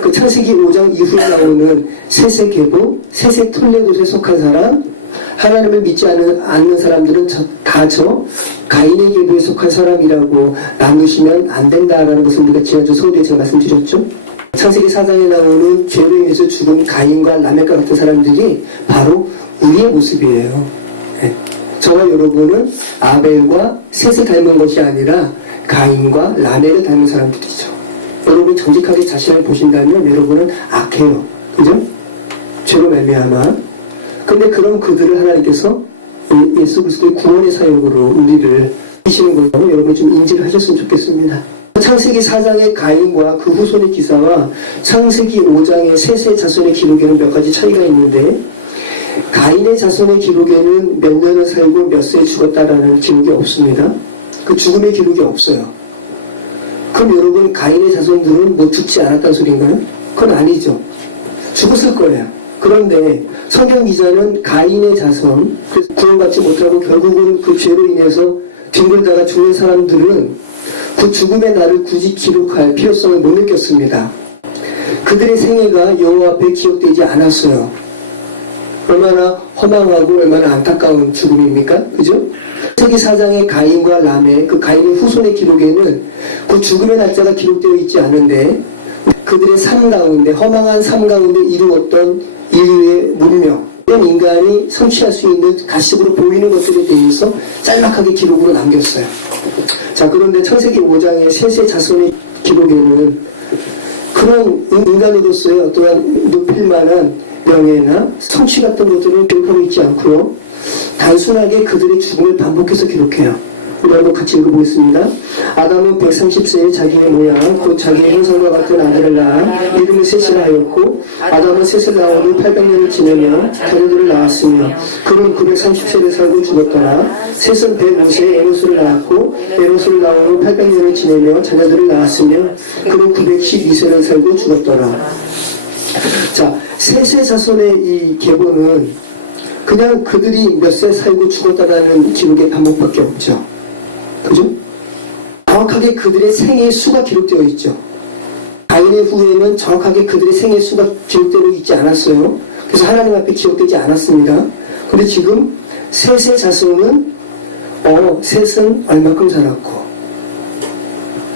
그 창세기 5장 이후에 나오는 셋의 계보, 셋의 톨레돗에 속한 사람, 하나님을 믿지 않는 사람들은 다 가인의 계보에 속한 사람이라고 나누시면 안 된다라는 것을 우리가 지난주 서두에 제가 말씀드렸죠. 창세기 4장에 나오는 죄로 인해서 죽은 가인과 라멕과 같은 사람들이 바로 우리의 모습이에요. 네. 저와 여러분은 아벨과 셋을 닮은 것이 아니라 가인과 라멕을 닮은 사람들이죠. 여러분 정직하게 자신을 보신다면 여러분은 악해요. 그죠? 죄로 말미암아. 근데 그럼 그들을 하나님께서 예수 그리스도의 구원의 사역으로 우리를 하시는 걸 여러분이 좀 인지를 하셨으면 좋겠습니다. 창세기 4장의 가인과 그 후손의 기사와 창세기 5장의 셋의 자손의 기록에는 몇 가지 차이가 있는데, 가인의 자손의 기록에는 몇 년을 살고 몇 세에 죽었다라는 기록이 없습니다. 그 죽음의 기록이 없어요. 그럼 여러분 가인의 자손들은 뭐 죽지 않았다는 소리인가요? 그건 아니죠. 죽었을 거예요. 그런데 성경 기자는 가인의 자손, 구원받지 못하고 결국은 그 죄로 인해서 뒹굴다가 죽는 사람들은 그 죽음의 날을 굳이 기록할 필요성을 못 느꼈습니다. 그들의 생애가 여호와 앞에 기억되지 않았어요. 얼마나 허망하고 얼마나 안타까운 죽음입니까? 그죠? 창세기 4장의 가인과 라멕, 그 가인의 후손의 기록에는 그 죽음의 날짜가 기록되어 있지 않은데, 그들의 삶 가운데, 허망한 삶 가운데 이루었던 인류의 문명, 이런 인간이 성취할 수 있는 가식으로 보이는 것들에 대해서 짤막하게 기록으로 남겼어요. 자, 그런데 창세기 5장의 셋의 자손의 기록에는 그런 인간으로서의 어떠한 높일 만한 명예나 성취 같은 것들을 기록하고 있지 않고요. 단순하게 그들의 죽음을 반복해서 기록해요. 우리 한번 같이 읽어보겠습니다. 아담은 130세에 자기의 모양 곧 자기의 형상과 같은 아들을 낳아 이름을 셋이라 하였고, 아담은 셋을 낳은 후 800년을 지내며 자녀들을 낳았으며 그는 930세를 살고 죽었더라. 셋은 105세에 에노스를 낳았고 에노스를 낳은 후 800년을 지내며 자녀들을 낳았으며 그는 912세를 살고 죽었더라. 자, 셋의 자손의 이 계보는 그냥 그들이 몇 세 살고 죽었다라는 기록의 반복밖에 없죠. 그죠? 정확하게 그들의 생애 수가 기록되어 있죠. 가인의 후에는 정확하게 그들의 생애 수가 기록되어 있지 않았어요. 그래서 하나님 앞에 기록되지 않았습니다. 근데 지금 셋의 자손은 셋은 얼마큼 살았고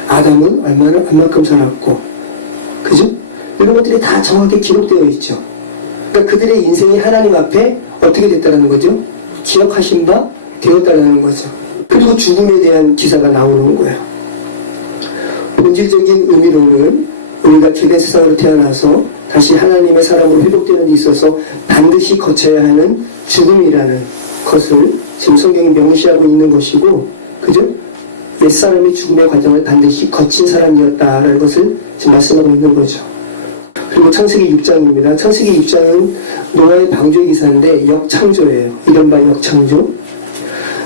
아담은 얼마큼 살았고, 그죠? 이런 것들이 다 정확하게 기록되어 있죠. 그러니까 그들의 인생이 하나님 앞에 어떻게 됐다는 거죠? 기억하신 바 되었다는 거죠. 그리고 죽음에 대한 기사가 나오는 거예요. 본질적인 의미로는 우리가 죄된 세상으로 태어나서 다시 하나님의 사람으로 회복되는 데 있어서 반드시 거쳐야 하는 죽음이라는 것을 지금 성경이 명시하고 있는 것이고, 그죠? 옛사람이 죽음의 과정을 반드시 거친 사람이었다라는 것을 지금 말씀하고 있는 거죠. 그리고 창세기 6장입니다. 창세기 6장은 노아의 방주의 기사인데 역창조예요. 이른바 역창조.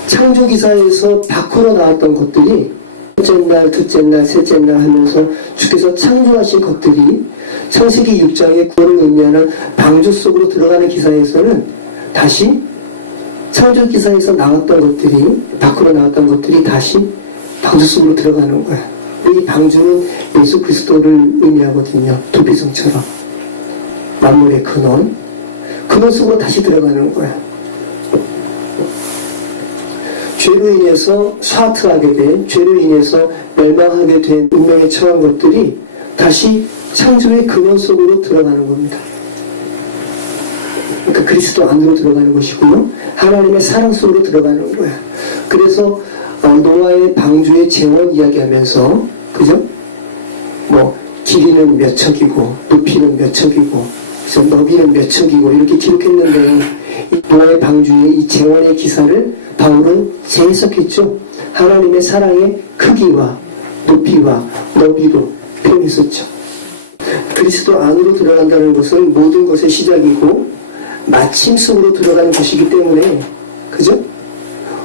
창조 기사에서 밖으로 나왔던 것들이 첫째 날, 둘째 날, 셋째 날 하면서 주께서 창조하신 것들이 창세기 6장의 구원을 의미하는 방주 속으로 들어가는 기사에서는 다시 창조기사에서 나왔던 것들이, 밖으로 나왔던 것들이 다시 방주 속으로 들어가는 거야. 이 방주는 예수 그리스도를 의미하거든요. 도피성처럼. 만물의 근원 속으로 다시 들어가는 거야. 죄로 인해서 쇠퇴하게 된, 죄로 인해서 멸망하게 된 운명에 처한 것들이 다시 창조의 근원 속으로 들어가는 겁니다. 그러니까 그리스도 안으로 들어가는 것이고요. 하나님의 사랑 속으로 들어가는 거야. 그래서 노아의 방주의 재원 이야기하면서, 그죠? 뭐 길이는 몇 척이고 높이는 몇 척이고 그래서 너비는 몇 척이고 이렇게 기록했는데, 이 노아의 방주의 이 재원의 기사를 바울은 재해석했죠. 하나님의 사랑의 크기와 높이와 너비로 표현했었죠. 그리스도 안으로 들어간다는 것은 모든 것의 시작이고 마침 속으로 들어가는 것이기 때문에, 그죠?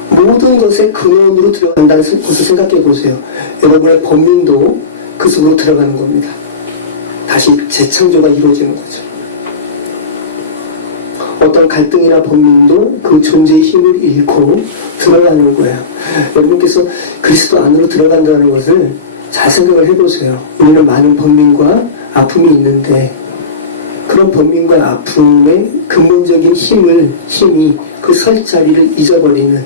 모든 것의 근원으로 들어간다는 것을 생각해 보세요. 여러분의 번민도 그 속으로 들어가는 겁니다. 다시 재창조가 이루어지는 거죠. 어떤 갈등이나 번민도 그 존재의 힘을 잃고 들어가는 거예요. 여러분께서 그리스도 안으로 들어간다는 것을 잘 생각을 해보세요. 우리는 많은 번민과 아픔이 있는데, 그런 번민과 아픔의 근본적인 힘이 그 설 자리를 잊어버리는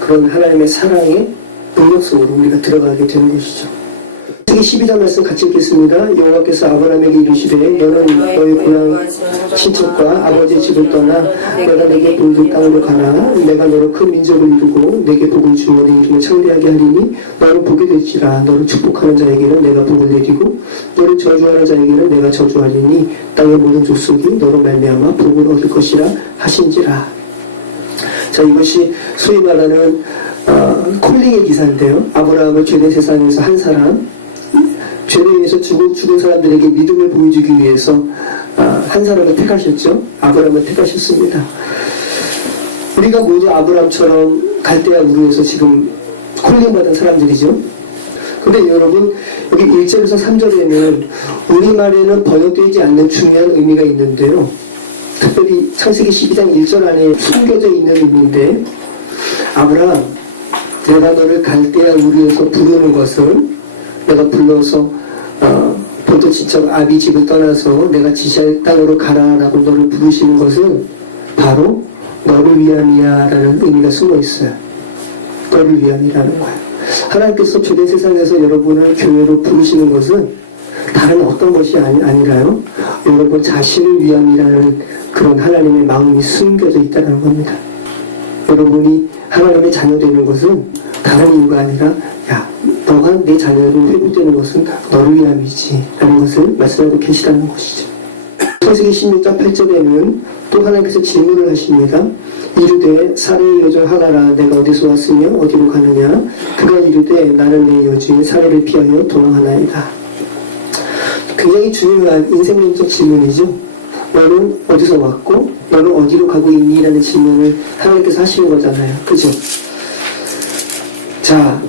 그런 하나님의 사랑의 능력 속으로 우리가 들어가게 되는 것이죠. 창세기 12장 말씀 같이 읽겠습니다. 여호와께서 아브라함에게 이르시되 너는 너의 고향 친척과 아버지의 집을 떠나 내가 내게 보여줄 땅으로 가라. 내가 너로 큰 민족을 이루고 내게 복을 주어 네 이름을 창대하게 하리니 너는 복이 될지라. 너를 축복하는 자에게는 내가 복을 내리고 너를 저주하는 자에게는 내가 저주하리니 땅의 모든 족속이 너로 말미암아 복을 얻을 것이라 하신지라. 자, 이것이 소위 말하는 콜링의 기사인데요. 아브라함을 죄된 세상에서 한 사람, 죄로 인해서 죽은 사람들에게 믿음을 보여주기 위해서 한 사람을 택하셨죠. 아브라함을 택하셨습니다. 우리가 모두 아브라함처럼 갈대아 우르에서 지금 콜링받은 사람들이죠. 근데 여러분, 여기 1절에서 3절에는 우리말에는 번역되지 않는 중요한 의미가 있는데요. 특별히 창세기 12장 1절 안에 숨겨져 있는 의미인데, 아브라함, 내가 너를 갈대아 우르에서 부르는 것은, 내가 불러서 본토 친척 아비 집을 떠나서 내가 지시할 땅으로 가라라고 너를 부르시는 것은 바로 너를 위함이야 라는 의미가 숨어 있어요. 너를 위함이라는 거예요. 하나님께서 죄된 세상에서 여러분을 교회로 부르시는 것은 다른 어떤 것이 아니라요, 여러분 자신을 위함이라는 그런 하나님의 마음이 숨겨져 있다는 겁니다. 여러분이 하나님의 자녀 되는 것은 다른 이유가 아니라, 야, 너가 내 자녀로 회복되는 것은 너를 위함이지 라는 것을 말씀하고 계시다는 것이죠. 창세기 16장 8절에는 또 하나님께서 질문을 하십니다. 이르되 사례의 여종 하가라, 내가 어디서 왔으며 어디로 가느냐? 그가 이르되 나는 내 여주인 사례를 피하여 도망하나이다. 굉장히 중요한 인생론적 질문이죠. 너는 어디서 왔고 너는 어디로 가고 있니? 라는 질문을 하나님께서 하시는 거잖아요. 그죠? 자,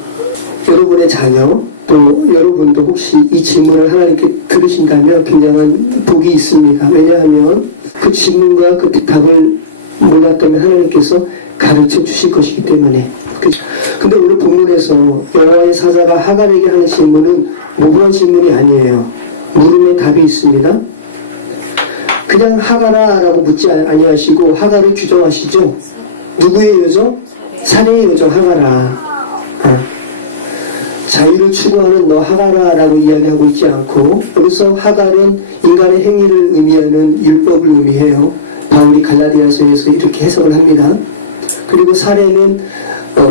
여러분의 자녀, 또 여러분도 혹시 이 질문을 하나님께 들으신다면 굉장한 복이 있습니다. 왜냐하면 그 질문과 그 답을 몰랐다면 하나님께서 가르쳐 주실 것이기 때문에. 그죠? 근데 오늘 본문에서 여호와의 사자가 하갈에게 하는 질문은 모호한 질문이 아니에요. 물음에 답이 있습니다. 그냥 하가라 라고 묻지 아니하시고 하가를 규정하시죠. 누구의 여정? 사례의 여정 하가라. 자유를 추구하는 너 하가라 라고 이야기하고 있지 않고, 여기서 하갈은 인간의 행위를 의미하는 율법을 의미해요. 바울이 갈라디아서에서 이렇게 해석을 합니다. 그리고 사례는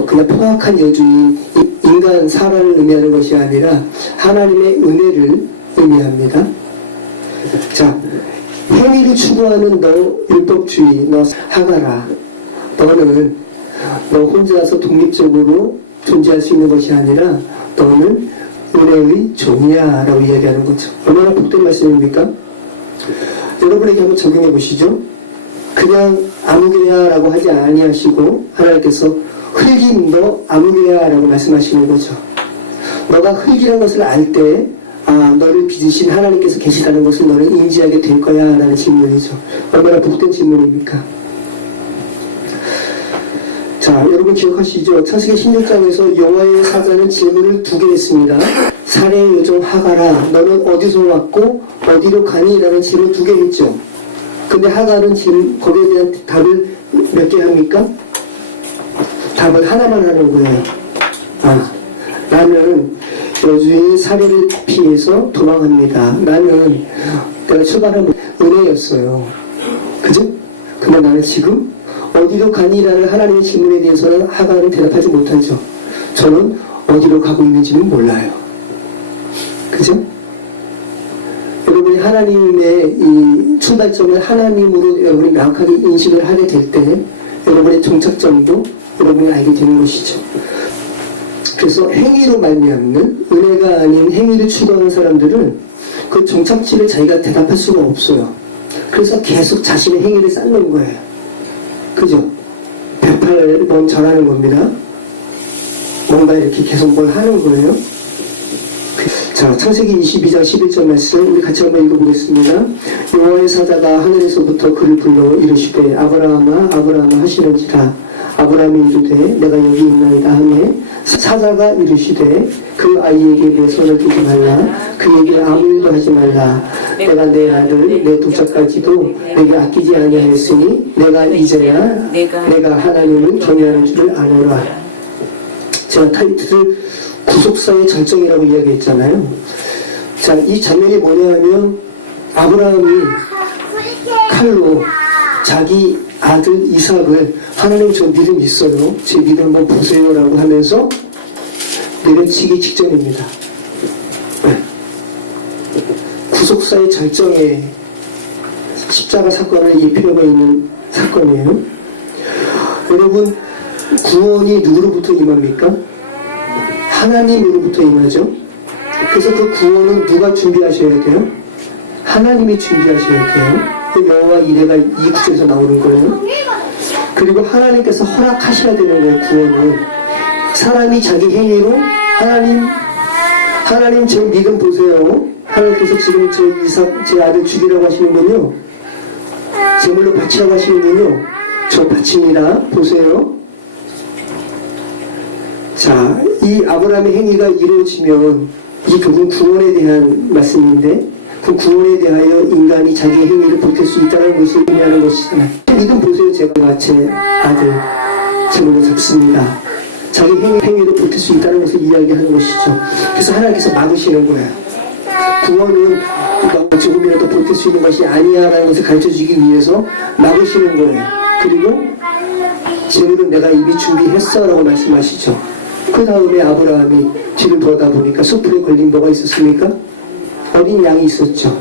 그냥 포악한 여주인, 인간 사람을 의미하는 것이 아니라 하나님의 은혜를 의미합니다. 자, 행위를 추구하는 너 율법주의, 너 하가라. 너는 너 혼자서 독립적으로 존재할 수 있는 것이 아니라 너는 은혜의 종이야 라고 이야기하는 거죠. 얼마나 복된 말씀입니까? 여러분에게 한번 적용해 보시죠. 그냥 아무개야 라고 하지 아니하시고 하나님께서 흙인 너 아무개야 라고 말씀하시는 거죠. 너가 흙이라는 것을 알 때, 너를 빚으신 하나님께서 계시다는 것을 너는 인지하게 될 거야 라는 질문이죠. 얼마나 복된 질문입니까? 자, 여러분 기억하시죠? 창세기 16장에서 여호와의 사자는 질문을 2개 했습니다. 사례의 여종 하가라, 너는 어디서 왔고 어디로 가니? 라는 질문 2개 했죠. 근데 하가는 지금 거기에 대한 답을 몇 개 합니까? 답을 하나만 하는 거예요. 나는 여주인 사례를 피해서 도망합니다. 나는 내가 출발한 은혜였어요. 그죠? 근데 나는 지금 어디로 가니라는 하나님의 질문에 대해서는 하가는 대답하지 못하죠. 저는 어디로 가고 있는지는 몰라요. 그죠? 여러분이 하나님의 이 출발점을 하나님으로 여러분이 명확하게 인식을 하게 될 때 여러분의 정착점도 여러분이 알게 되는 것이죠. 그래서 행위로 말미암는 은혜가 아닌 행위를 추구하는 사람들은 그 정착지를 자기가 대답할 수가 없어요. 그래서 계속 자신의 행위를 쌓는 거예요. 그죠? 108번 절하는 겁니다. 뭔가 이렇게 계속 뭘 하는 거예요. 자, 창세기 22장 11절 말씀 우리 같이 한번 읽어보겠습니다. 여호와의 사자가 하늘에서부터 그를 불러 이르시되 아브라함아 아브라함아 하시는지라. 아브라함이 이르되 내가 여기 있나이다 하매 사자가 이르시되 그 아이에게 내 손을 주지 말라. 그에게 아무 일도 하지 말라. 내가 내 아들 내 독자까지도 내게 아끼지 아니하였으니 내가 이제야 내가 하나님을 경외하는 줄을 아노라. 제가 타이틀을 구속사의 절정이라고 이야기했잖아요. 자, 이 장면이 뭐냐 하면 아브라함이 칼로 자기 아들 이삭을 하나님 저 믿음 있어요. 제 믿음 한번 보세요 라고 하면서 내려치기 직전입니다. 네. 구속사의 절정에 십자가 사건을 이 필요가 있는 사건이에요. 여러분 구원이 누구로부터 임합니까? 하나님으로부터 임하죠. 그래서 그 구원은 누가 준비하셔야 돼요? 하나님이 준비하셔야 돼요. 여호와 이레가 이 구절에서 나오는 거예요. 그리고 하나님께서 허락하셔야 되는 거예요. 구원은 사람이 자기 행위로 하나님 제 믿음 보세요. 하나님께서 지금 저 이삭 제 아들 죽이라고 하시는군요. 제물로 바치라고 하시는군요. 저 바칩니다. 보세요. 자, 이 아브라함의 행위가 이루어지면 이 결국 구원에 대한 말씀인데 그 구원에 대하여 인간이 자기 행위를 보탤 수 있다는 것을 의미하는 것이잖아요. 믿음 보세요. 제가 제 아들 제물로 잡습니다. 자기 행위를 보탤 수 있다는 것을 이야기하는 것이죠. 그래서 하나님께서 막으시는 거예요. 구원은 조금이라도 보탤 수 있는 것이 아니야라는 것을 가르쳐주기 위해서 막으시는 거예요. 그리고 제물은 내가 이미 준비했어 라고 말씀하시죠. 그 다음에 아브라함이 뒤를 돌아다 보니까 숯불에 걸린 뭐가 있었습니까? 어린 양이 있었죠.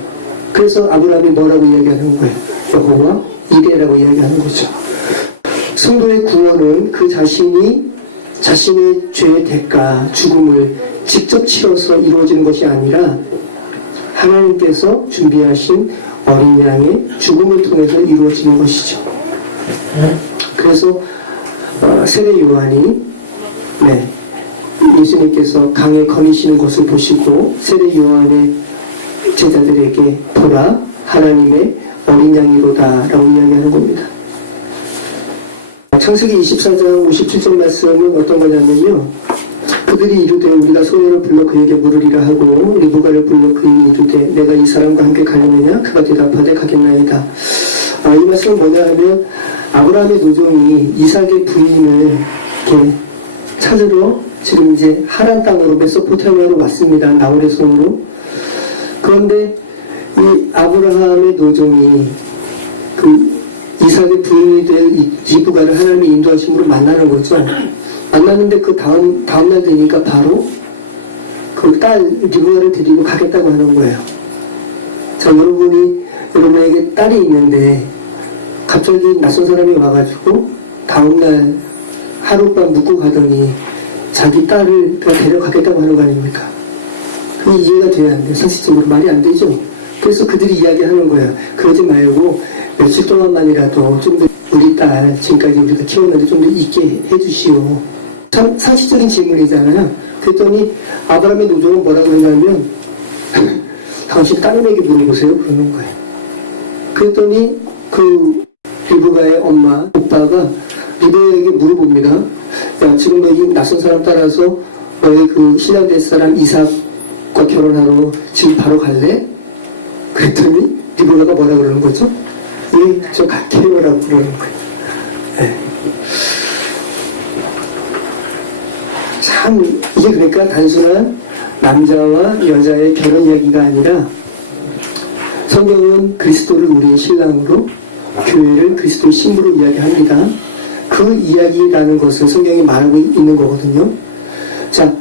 그래서 아브라함이 뭐라고 이야기하는 거예요? 여호와 이레라고 이야기하는 거죠. 성도의 구원은 그 자신이 자신의 죄의 대가, 죽음을 직접 치러서 이루어지는 것이 아니라 하나님께서 준비하신 어린 양의 죽음을 통해서 이루어지는 것이죠. 그래서 세례 요한이 예수님께서 강에 거니시는 것을 보시고 세례 요한의 제자들에게 보라 하나님의 어린 양이로다 라고 이야기하는 겁니다. 창세기 24장 57절 말씀은 어떤 거냐면요. 그들이 이르되 우리가 소년을 불러 그에게 물으리라 하고 리브가를 불러 그에게 이르되 내가 이 사람과 함께 가려느냐? 그가 대답하되 가겠나이다. 이 말씀은 뭐냐 하면 아브라함의 노종이 이삭의 부인을 이렇게 찾으러 지금 이제 하란 땅으로 메소포타미아로 왔습니다. 나홀의 손으로. 그런데 이 아브라함의 노종이 그 이삭의 부인이 될 리브가를 하나님의 인도하심으로 만나는 거죠. 만났는데 그 다음날 되니까 바로 그 딸 리브가를 데리고 가겠다고 하는 거예요. 자, 여러분에게 딸이 있는데 갑자기 낯선 사람이 와가지고 다음날 하룻밤 묵고 가더니 자기 딸을 데려가겠다고 하는 거 아닙니까? 그게 이해가 돼야 안 돼요. 상식적으로 말이 안 되죠. 그래서 그들이 이야기하는 거예요. 그러지 말고 며칠 동안만이라도 좀 더 우리 딸 지금까지 우리가 키웠는데 좀 더 있게 해주시오. 참 상식적인 질문이잖아요. 그랬더니 아브라함의 노종은 뭐라고 그러냐면 당신 딸에게 물어보세요 그러는 거예요. 그랬더니 그 리브가의 오빠가 리브가에게 물어봅니다. 야, 지금 너 이 낯선 사람 따라서 너의 그 신랑 될 사람 이삭과 결혼하러 지금 바로 갈래? 그랬더니 리브가가 뭐라 그러는 거죠? 예, 저 갈게요 라고 그러는 거예요. 네. 참 이게 그러니까 단순한 남자와 여자의 결혼 이야기가 아니라 성경은 그리스도를 우리의 신랑으로 교회를 그리스도의 신부로 이야기합니다. 그 이야기라는 것을 성경이 말하고 있는 거거든요. 자,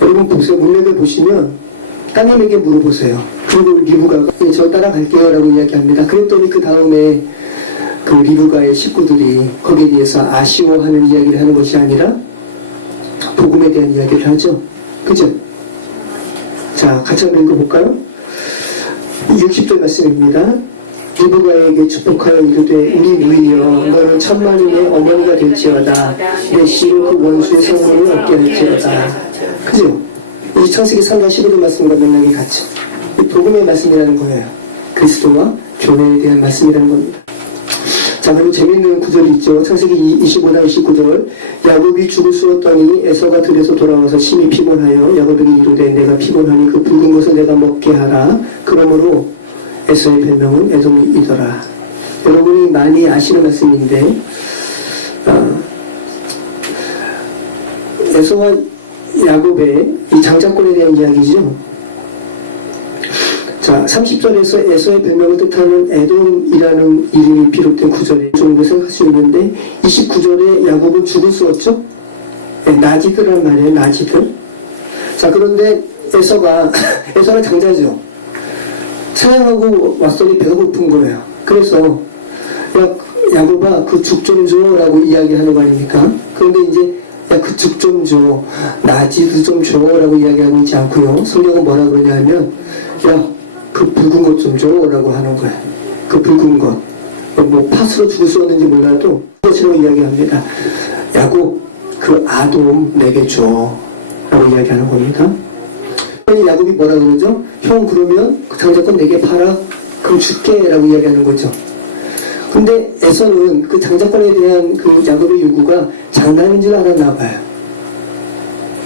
여러분 보세요. 문맥을 보시면 따님에게 물어보세요. 그리고 리브가가 저 따라갈게요 라고 이야기합니다. 그랬더니 그 다음에 그 리브가의 식구들이 거기에 대해서 아쉬워하는 이야기를 하는 것이 아니라 복음에 대한 이야기를 하죠. 그죠? 자, 같이 한번 읽어볼까요? 60절 말씀입니다. 리브가에게 축복하여 이르되 우리 누이여 너는 천만인의 어머니가 될지어다. 내 씨로 그 원수의 성문을 얻게 될지어다. 그죠? 이 창세기 3장 15절 말씀과 맥락이 같죠. 이 복음의 말씀이라는 거예요. 그리스도와 교회에 대한 말씀이라는 겁니다. 자, 그리고 재미있는 구절이 있죠. 창세기 25장 29절. 야곱이 죽을 쑤었더니 에서가 들에서 돌아와서 심히 피곤하여 야곱에게 이르되 내가 피곤하니 그 붉은 것을 내가 먹게 하라. 그러므로 에서의 별명은 에돔이더라. 여러분이 많이 아시는 말씀인데 에서와 야곱의 이 장자권에 대한 이야기죠. 자, 30절에서 에서의 별명을 뜻하는 에돔이라는 이름이 비롯된 구절에 정도 생각할 수 있는데 29절에 야곱은 죽을 쑤었죠. 네, 나지드란 말이에요. 나지드. 자, 그런데 에서는 장자죠. 사냥하고 왔더니 배가 고픈 거예요. 그래서 야곱아 그 죽 좀 줘라고 이야기하는 거 아닙니까? 그런데 이제 야 그 죽 좀 줘, 나지도 좀 줘라고 이야기하지 않고요. 성경은 뭐라 그러냐면 야 그 붉은 것 좀 줘라고 하는 거예요. 그 붉은 것, 뭐 팥으로 죽을 수 없는지 몰라도 그것이라고 이야기합니다. 야곱 그 아돔 내게 줘라고 이야기하는 겁니다. 야곱이 뭐라 그러죠? 형 그러면 그 장자권 내게 팔아 그럼 줄게 라고 이야기하는 거죠. 근데 에서는 그 장자권에 대한 그 야곱의 요구가 장난인 줄 알았나 봐요.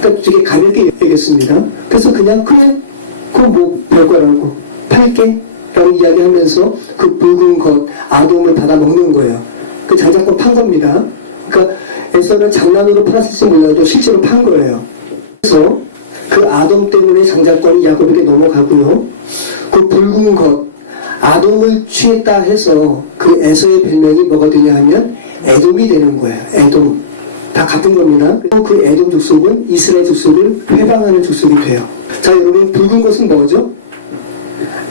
그러니까 되게 가볍게 얘기했습니다. 그래서 그냥 그럼 뭐 별거라고 팔게 라고 이야기하면서 그 붉은 것 아돔을 받아 먹는 거예요. 그 장자권 판 겁니다. 그러니까 에서는 장난으로 팔았을지 몰라도 실제로 판 거예요. 그래서 그 아돔 때문에 장자권이 야곱에게 넘어가고요. 그 붉은 것, 아돔을 취했다 해서 그 에서의 별명이 뭐가 되냐 하면 에돔이 되는 거예요. 에돔. 다 같은 겁니다. 그 에돔 족속은 이스라엘 족속을 회방하는 족속이 돼요. 자, 여러분 붉은 것은 뭐죠?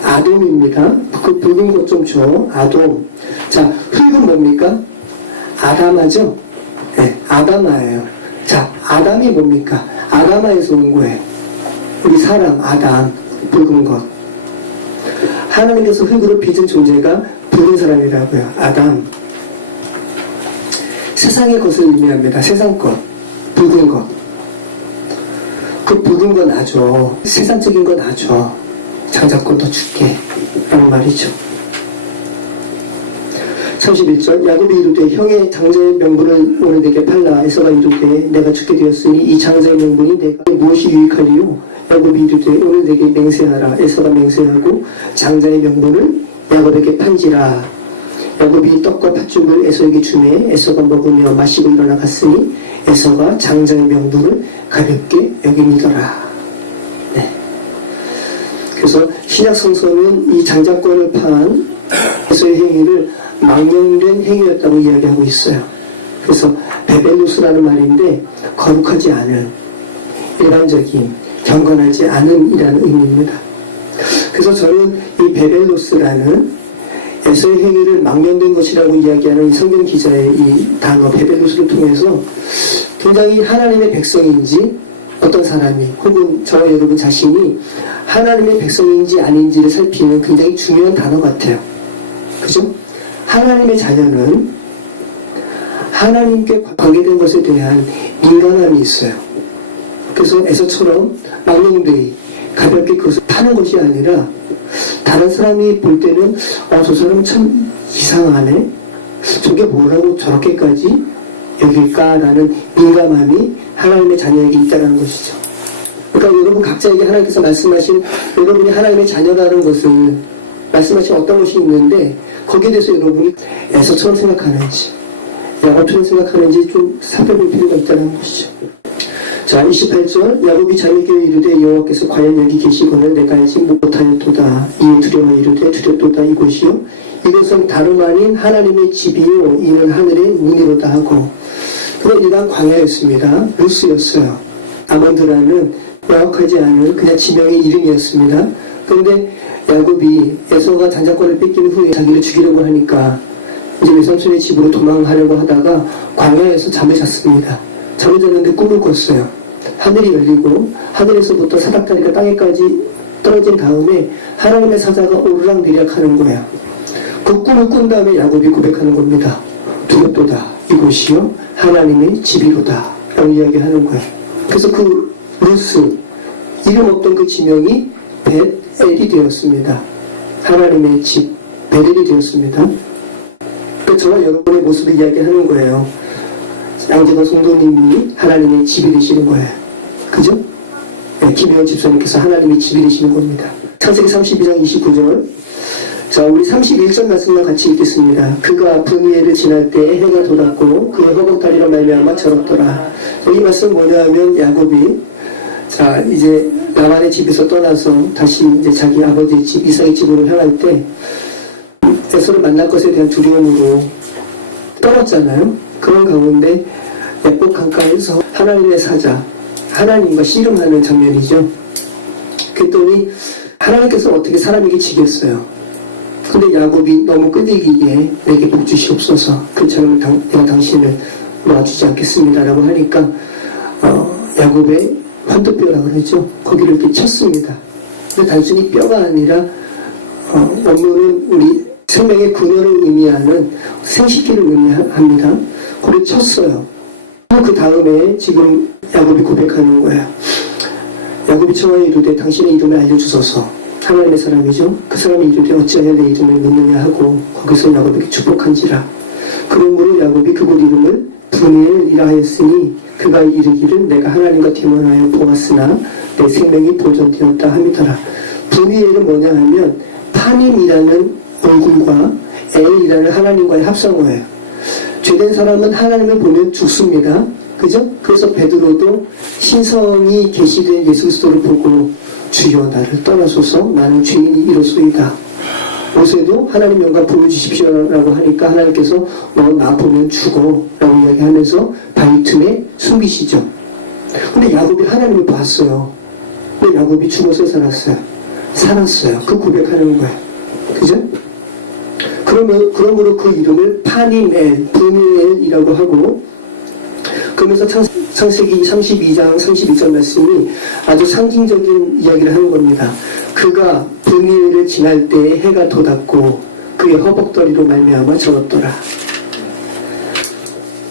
아돔입니다. 그 붉은 것 좀 줘. 아돔. 자, 흙은 뭡니까? 아담하죠? 네, 아담아예요. 자, 아담이 뭡니까? 아담아에서 온 거예요. 우리 사람 아담, 붉은 것. 하나님께서 흙으로 빚은 존재가 붉은 사람이라고요. 아담. 세상의 것을 의미합니다. 세상 것, 붉은 것. 그 붉은 건 놔줘. 세상적인 건 놔줘. 장자권 더 줄게. 라는 말이죠. 31절 야곱이 이르되 형의 장자의 명분을 오늘 내게 팔라. 에서가 이르되 내가 죽게 되었으니 이 장자의 명분이 내가 무엇이 유익하리요? 야곱이 이르되 오늘 내게 맹세하라. 에서가 맹세하고 장자의 명분을 야곱에게 판지라. 야곱이 떡과 팥죽을 에서에게 주매 에서가 먹으며 마시고 일어나 갔으니 에서가 장자의 명분을 가볍게 여기니더라. 네. 그래서 신약 성서는 이 장자권을 판 에서의 행위를 망령된 행위였다고 이야기하고 있어요. 그래서 베벨루스라는 말인데 거룩하지 않은, 일반적인, 경건하지 않은 이라는 의미입니다. 그래서 저는 이 베벨루스라는 에서의 행위를 망령된 것이라고 이야기하는 이 성경 기자의 이 단어 베벨루스를 통해서 굉장히 하나님의 백성인지 어떤 사람이 혹은 저와 여러분 자신이 하나님의 백성인지 아닌지를 살피는 굉장히 중요한 단어 같아요. 그죠? 하나님의 자녀는 하나님께 관계된 것에 대한 민감함이 있어요. 그래서 에서처럼 망령되이 가볍게 그것을 파는 것이 아니라 다른 사람이 볼 때는 저 사람은 참 이상하네. 저게 뭐라고 저렇게까지 여길까라는 민감함이 하나님의 자녀에게 있다는 것이죠. 그러니까 여러분 각자에게 하나님께서 말씀하신 여러분이 하나님의 자녀라는 것을 말씀하신 어떤 것이 있는데 거기에 대해서 여러분이 에서처럼 생각하는지 야곱처럼 생각하는지 좀 살펴볼 필요가 있다는 것이죠. 자, 28절 야곱이 자기에게 이르되 여호와께서 과연 여기 계시거늘 내가 알지 못하였도다. 이에 두려워 이르되 두렵도다. 이곳이요 이것은 다름 아닌 하나님의 집이요 이는 하늘의 문이로다 하고. 그건 일반 광야였습니다. 루스였어요. 아몬드라는 명확하지 않은 그냥 지명의 이름이었습니다. 그런데 야곱이 에서가 장자권을 뺏긴 후에 자기를 죽이려고 하니까 이제 외삼촌의 집으로 도망하려고 하다가 광야에서 잠을 잤습니다. 잠을 잤는데 꿈을 꿨어요. 하늘이 열리고 하늘에서부터 사닥다리가 땅에까지 떨어진 다음에 하나님의 사자가 오르락내리락 하는 거야. 그 꿈을 꾼 다음에 야곱이 고백하는 겁니다. 두렵도다. 이곳이요 하나님의 집이로다 라고 이야기하는 거예요. 그래서 그 루스 이름 없던 그 지명이 벳엘이 되었습니다. 하나님의 집 베델이 되었습니다. 그 저와 여러분의 모습을 이야기하는 거예요. 양재건 성도님이 하나님의 집이 되시는 거예요. 그죠? 네, 김혜원 집사님께서 하나님의 집이 되시는 겁니다. 창세기 32장 29절. 자, 우리 31절 말씀만 같이 읽겠습니다. 그가 분이엘을 지날 때 해가 돋았고 그의 허벅다리로 말미암아 절었더라. 이 말씀 뭐냐면 야곱이 자 이제 라반의 집에서 떠나서 다시 이제 자기 아버지의 집 이삭의 집으로 향할 때 에서를 만날 것에 대한 두려움으로 떨었잖아요. 그런 가운데 야복 강가에서 하나님의 사자 하나님과 씨름하는 장면이죠. 그랬더니 하나님께서 어떻게 사람에게 지겠어요. 근데 야곱이 너무 끄덕이게 내게 복 주시옵소서 그처럼 내가 당신을 놓아주지 않겠습니다 라고 하니까 야곱의 환도뼈라고 그러죠. 거기를 이렇게 쳤습니다. 근데 단순히 뼈가 아니라 원문은 우리 생명의 근원을 의미하는 생식기를 의미합니다. 거기를 쳤어요. 그 다음에 지금 야곱이 고백하는 거예요. 야곱이 청하에 이르되 당신의 이름을 알려주소서. 하나님의 사람이죠. 그 사람이 이르되 어찌하여 내 이름을 묻느냐 하고 거기서 야곱에게 축복한지라. 그러므로 야곱이 그곳 이름을 분이엘이라 하였으니 그가 이르기를 내가 하나님과 대면하여 보았으나 내 생명이 보존되었다 함이더라. 분이엘은 뭐냐 하면 파님이라는 얼굴과 엘이라는 하나님과의 합성어예요. 죄된 사람은 하나님을 보면 죽습니다. 그죠? 그래서 베드로도 신성이 계시된 예수 그리스도를 보고 주여 나를 떠나소서 나는 죄인이 이로소이다. 모세도 하나님 영광 보여주십시오 라고 하니까 하나님께서 너 나 보면 죽어 라고 이야기하면서 바위 틈에 숨기시죠. 근데 야곱이 하나님을 봤어요. 근데 야곱이 죽어서 살았어요. 그 고백하는 거예요. 그죠? 그러므로 그 이름을 파니엘, 분이엘이라고 하고 그러면서 창세기 32장 31절 말씀이 아주 상징적인 이야기를 하는 겁니다. 그가 분이엘을 지날 때에 해가 돋았고 그의 허벅다리로 말미암아 절었더라.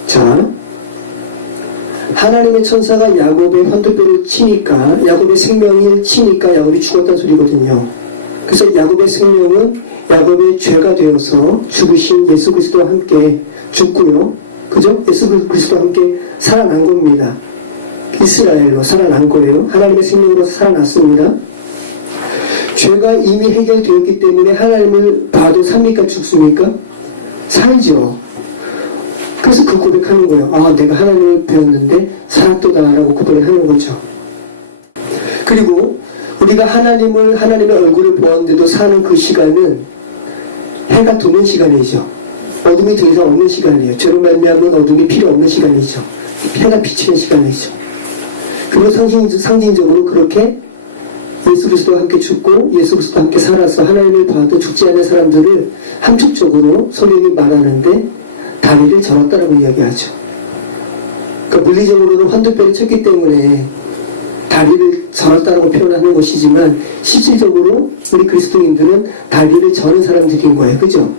자, 하나님의 천사가 야곱의 환도뼈를 치니까 야곱의 생명을 치니까 야곱이 죽었다는 소리거든요. 그래서 야곱의 생명은 야곱의 죄가 되어서 죽으신 예수 그리스도와 함께 죽고요. 그죠? 예수 그리스도와 함께 살아난 겁니다. 이스라엘로 살아난 거예요. 하나님의 생명으로서 살아났습니다. 죄가 이미 해결되었기 때문에 하나님을 봐도 삽니까? 죽습니까? 살죠. 그래서 그 고백하는 거예요. 아, 내가 하나님을 배웠는데 살았도다라고 고백하는 거죠. 그리고 우리가 하나님의 얼굴을 보았는데도 사는 그 시간은 해가 도는 시간이죠. 어둠이 더 이상 없는 시간이에요. 죄로 말미암은 어둠이 필요 없는 시간이죠. 해가 비치는 시간이죠. 그리고 상징적으로 그렇게 예수 그리스도와 함께 죽고 예수 그리스도와 함께 살아서 하나님을 봐도 죽지 않은 사람들을 함축적으로 성경이 말하는데 다리를 절었다라고 이야기하죠. 그러니까 물리적으로는 환도뼈를 쳤기 때문에 다리를 절었다라고 표현하는 것이지만 실질적으로 우리 그리스도인들은 다리를 저는 사람들인 거예요. 그죠?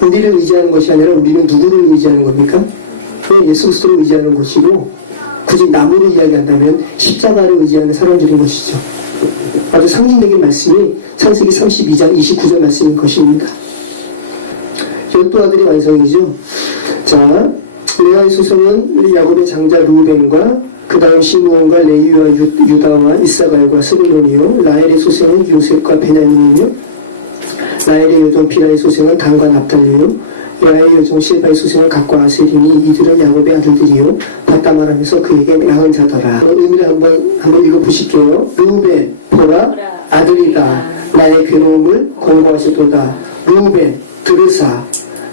우리를 의지하는 것이 아니라 우리는 누구를 의지하는 겁니까? 예수 그리스도를 의지하는 것이고 굳이 나무를 이야기한다면 십자가를 의지하는 사람들인 것이죠. 아주 상징적인 말씀이 창세기 32장 29절 말씀인 것입니다. 열두 아들의 완성이죠. 자, 레아의 소생은 야곱의 장자 루벤과 그 다음 시므온과 레위와 유다와 이사갈과 스불론이요. 라헬의 소생은 요셉과 베냐민이요. 라헬의 여종 비라의 소생은 단과 납달리요. 레아의 여종 실바의 소생은 갓과 아셀이니 이들은 야곱의 아들들이요. 봤다 말하면서 그에게 낳은 자더라. 의미를 한번 읽어보실게요. 루벤 보라 아들이다. 나의 괴로움을 공고하시도다. 루벤 들으사.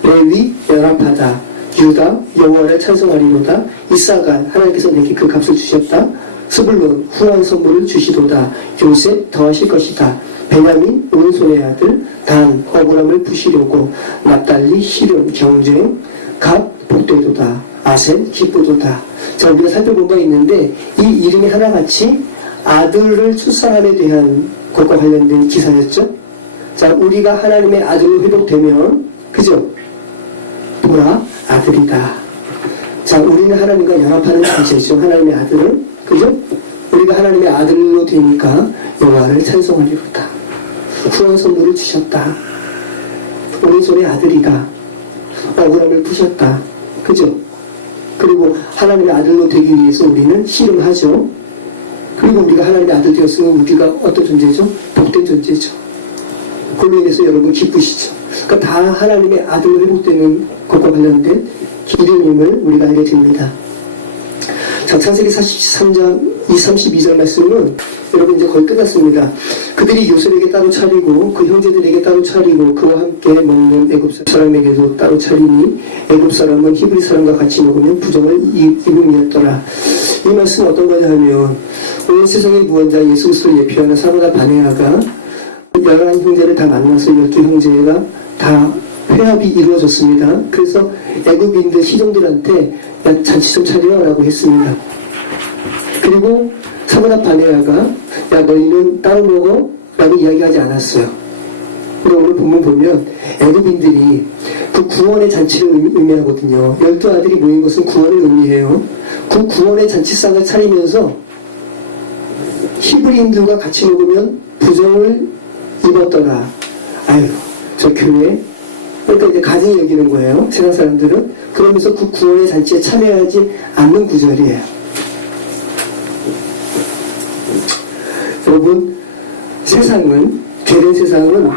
레위 연합하다. 유다 여호와를 찬송하리로다. 이사갈 하나님께서 내게 그 값을 주셨다. 스불론 후한 선물을 주시도다. 요셉 더하실 것이다. 베냐민 오른손의 아들. 단 억울함을 푸시려고. 납달리 시름 경쟁. 갓 복되도다. 아셈 기쁘도다. 자, 우리가 살펴본 바 있는데 이 이름이 하나같이 아들을 출산함에 대한 것과 관련된 기사였죠. 자, 우리가 하나님의 아들로 회복되면 그죠? 보라 아들이다. 자, 우리는 하나님과 연합하는 존재죠. 하나님의 아들은 그죠? 우리가 하나님의 아들로 되니까 여호와를 찬송하리로다. 후원 선물을 주셨다. 오른손의 아들이다. 억울함을 푸셨다. 그죠? 그리고 하나님의 아들로 되기 위해서 우리는 씨름하죠. 그리고 우리가 하나님의 아들 되었으면 우리가 어떤 존재죠? 복된 존재죠. 그걸로 인해서 여러분 기쁘시죠. 그러니까 다 하나님의 아들로 회복되는 것과 관련된 이름임을 우리가 알게 됩니다. 자, 창세기 43장 32절 말씀은 여러분 이제 거의 끝났습니다. 그들이 요셉에게 따로 차리고 그 형제들에게 따로 차리고 그와 함께 먹는 애굽 사람에게도 따로 차리니 애굽 사람은 히브리 사람과 같이 먹으면 부정을 입음이었더라. 이 말씀은 어떤 거냐 하면 온 세상의 구원자 예수 그리스도를 예표하는 사모다 바네아가 11 형제를 다 만나서 12 형제가 다 회합이 이루어졌습니다. 그래서 애굽인들 시종들한테 야, 잔치 좀 차리라고 했습니다. 그리고 사모다 바네아가 야, 너희는 따로 먹어? 라고 이야기하지 않았어요. 그리고 오늘 본문 보면 애굽인들이 그 구원의 잔치를 의미하거든요. 12 아들이 모인 것은 구원을 의미해요. 그 구원의 잔치상을 차리면서 히브리인들과 같이 먹으면 부정을 입었더라. 아유, 저 교회 그러니까 이제 가증히 여기는 거예요. 세상 사람들은. 그러면서 그 구원의 잔치에 참여하지 않는 구절이에요. 여러분, 세상은, 죄된 세상은